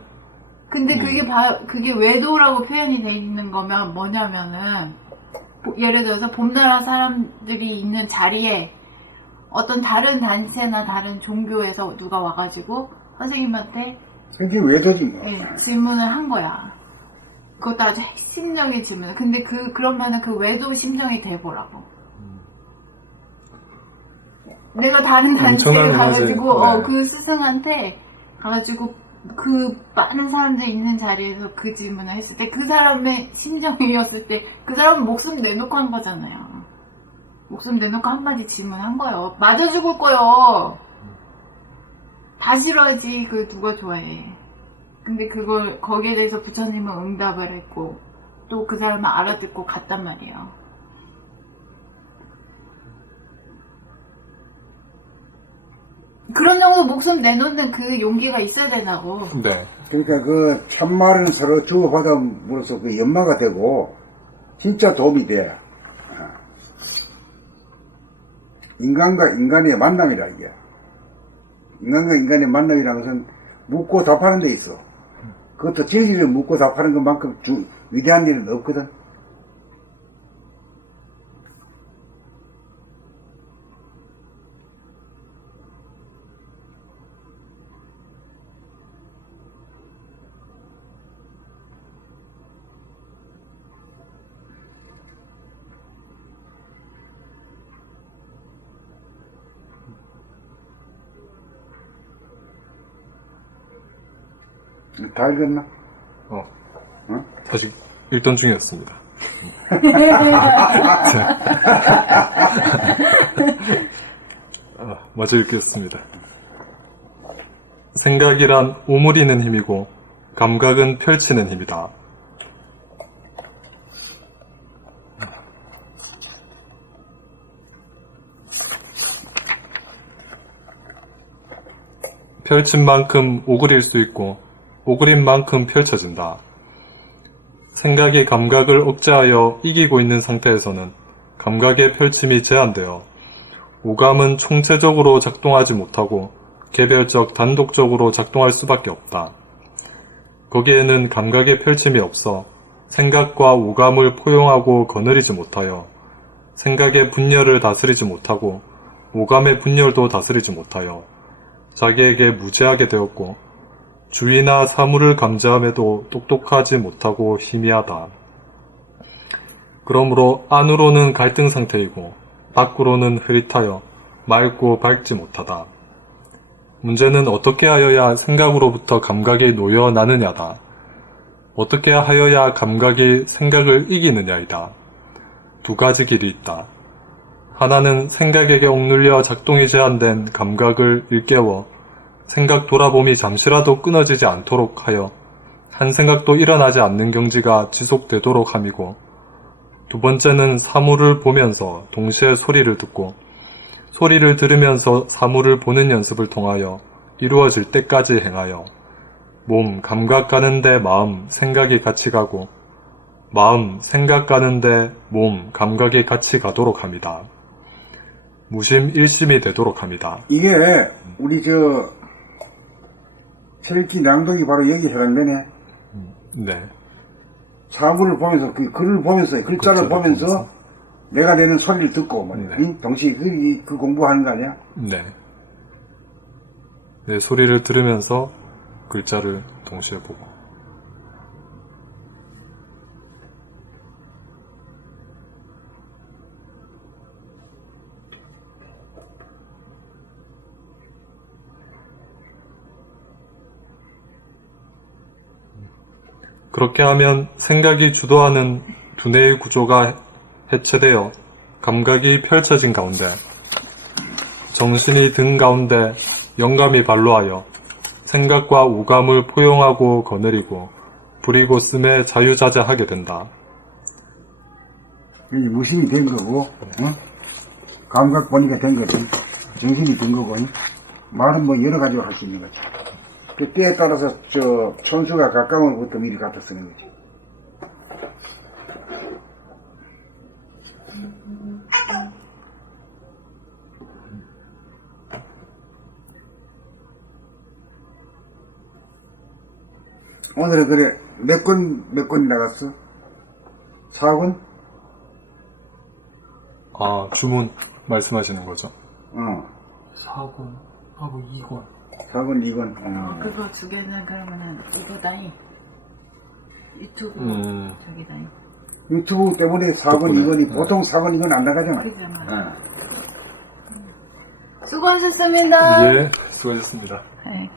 근데 그게 외도라고 표현이 돼 있는 거면 뭐냐면은 예를 들어서 봄나라 사람들이 있는 자리에 어떤 다른 단체나 다른 종교에서 누가 와가지고 선생님한테 그게 외도지 뭐. 질문을 한 거야. 그것도 아주 핵심적인 질문. 근데 그러면은 그 외도 심정이 돼보라고. 내가 다른 단체에 엄청난 가가지고 문화재. 네. 그 스승한테 가가지고 그 많은 사람들이 있는 자리에서 그 질문을 했을 때 그 사람의 심정이었을 때 그 사람은 목숨 내놓고 한 거잖아요. 목숨 내놓고 한마디 질문한 거예요. 맞아 죽을 거요. 다 싫어하지. 그 누가 좋아해. 근데 거기에 대해서 부처님은 응답을 했고 또 그 사람은 알아듣고 갔단 말이에요. 그런 정도 목숨 내놓는 그 용기가 있어야 된다고. 네. 그러니까 그 참말은 서로 주고받음으로써 그 연마가 되고 진짜 도움이 돼. 인간과 인간의 만남이라 이게. 인간과 인간의 만남이라는 것은 묻고 답하는 데 있어. 그것도 진리를 묻고 답하는 것만큼 위대한 일은 없거든. 다 읽었나? 응? 아직 읽던 중이었습니다. 마저 읽겠습니다. 생각이란 오므리는 힘이고 감각은 펼치는 힘이다. 펼친 만큼 오그릴 수 있고 오그린 만큼 펼쳐진다. 생각이 감각을 억제하여 이기고 있는 상태에서는 감각의 펼침이 제한되어 오감은 총체적으로 작동하지 못하고 개별적 단독적으로 작동할 수밖에 없다. 거기에는 감각의 펼침이 없어 생각과 오감을 포용하고 거느리지 못하여 생각의 분열을 다스리지 못하고 오감의 분열도 다스리지 못하여 자기에게 무죄하게 되었고 주의나 사물을 감지함에도 똑똑하지 못하고 희미하다. 그러므로 안으로는 갈등 상태이고 밖으로는 흐릿하여 맑고 밝지 못하다. 문제는 어떻게 하여야 생각으로부터 감각이 놓여나느냐다. 어떻게 하여야 감각이 생각을 이기느냐이다. 두 가지 길이 있다. 하나는 생각에게 억눌려 작동이 제한된 감각을 일깨워 생각 돌아봄이 잠시라도 끊어지지 않도록 하여 한 생각도 일어나지 않는 경지가 지속되도록 함이고, 두 번째는 사물을 보면서 동시에 소리를 듣고 소리를 들으면서 사물을 보는 연습을 통하여 이루어질 때까지 행하여 몸, 감각 가는데 마음, 생각이 같이 가고 마음, 생각 가는데 몸, 감각이 같이 가도록 합니다. 무심, 일심이 되도록 합니다. 이게 우리 철기 낭독이 바로 여기 해당되네. 네. 사물을 보면서 그 글을 보면서 글자를 보면서 내가 내는 소리를 듣고 말이야. 네. 동시에 그 공부하는 거 아니야? 네. 네, 소리를 들으면서 글자를 동시에 보고. 그렇게 하면 생각이 주도하는 두뇌의 구조가 해체되어 감각이 펼쳐진 가운데 정신이 등 가운데 영감이 발로하여 생각과 오감을 포용하고 거느리고 부리고 씀에 자유자재하게 된다. 이게 무심이 된 거고, 감각 보니까 된 거지. 정신이 든 거고, 말은 뭐 여러 가지로 할 수 있는 거지. 그 때에 따라서 촌수가 가까운 것부터 미리 갖다 쓰는 거지. 오늘은 그래 몇 권이 나갔어? 4권? 아, 주문 말씀하시는 거죠? 4권하고 2권. 4권, 2권. 그거 두 개는 그러면은 이거다잉. 유튜브 저기다잉. 유튜브 때문에 4권, 2권이 보통 4권, 2권 안 나가잖아. 그잖아. 수고하셨습니다. 예, 수고하셨습니다. 네.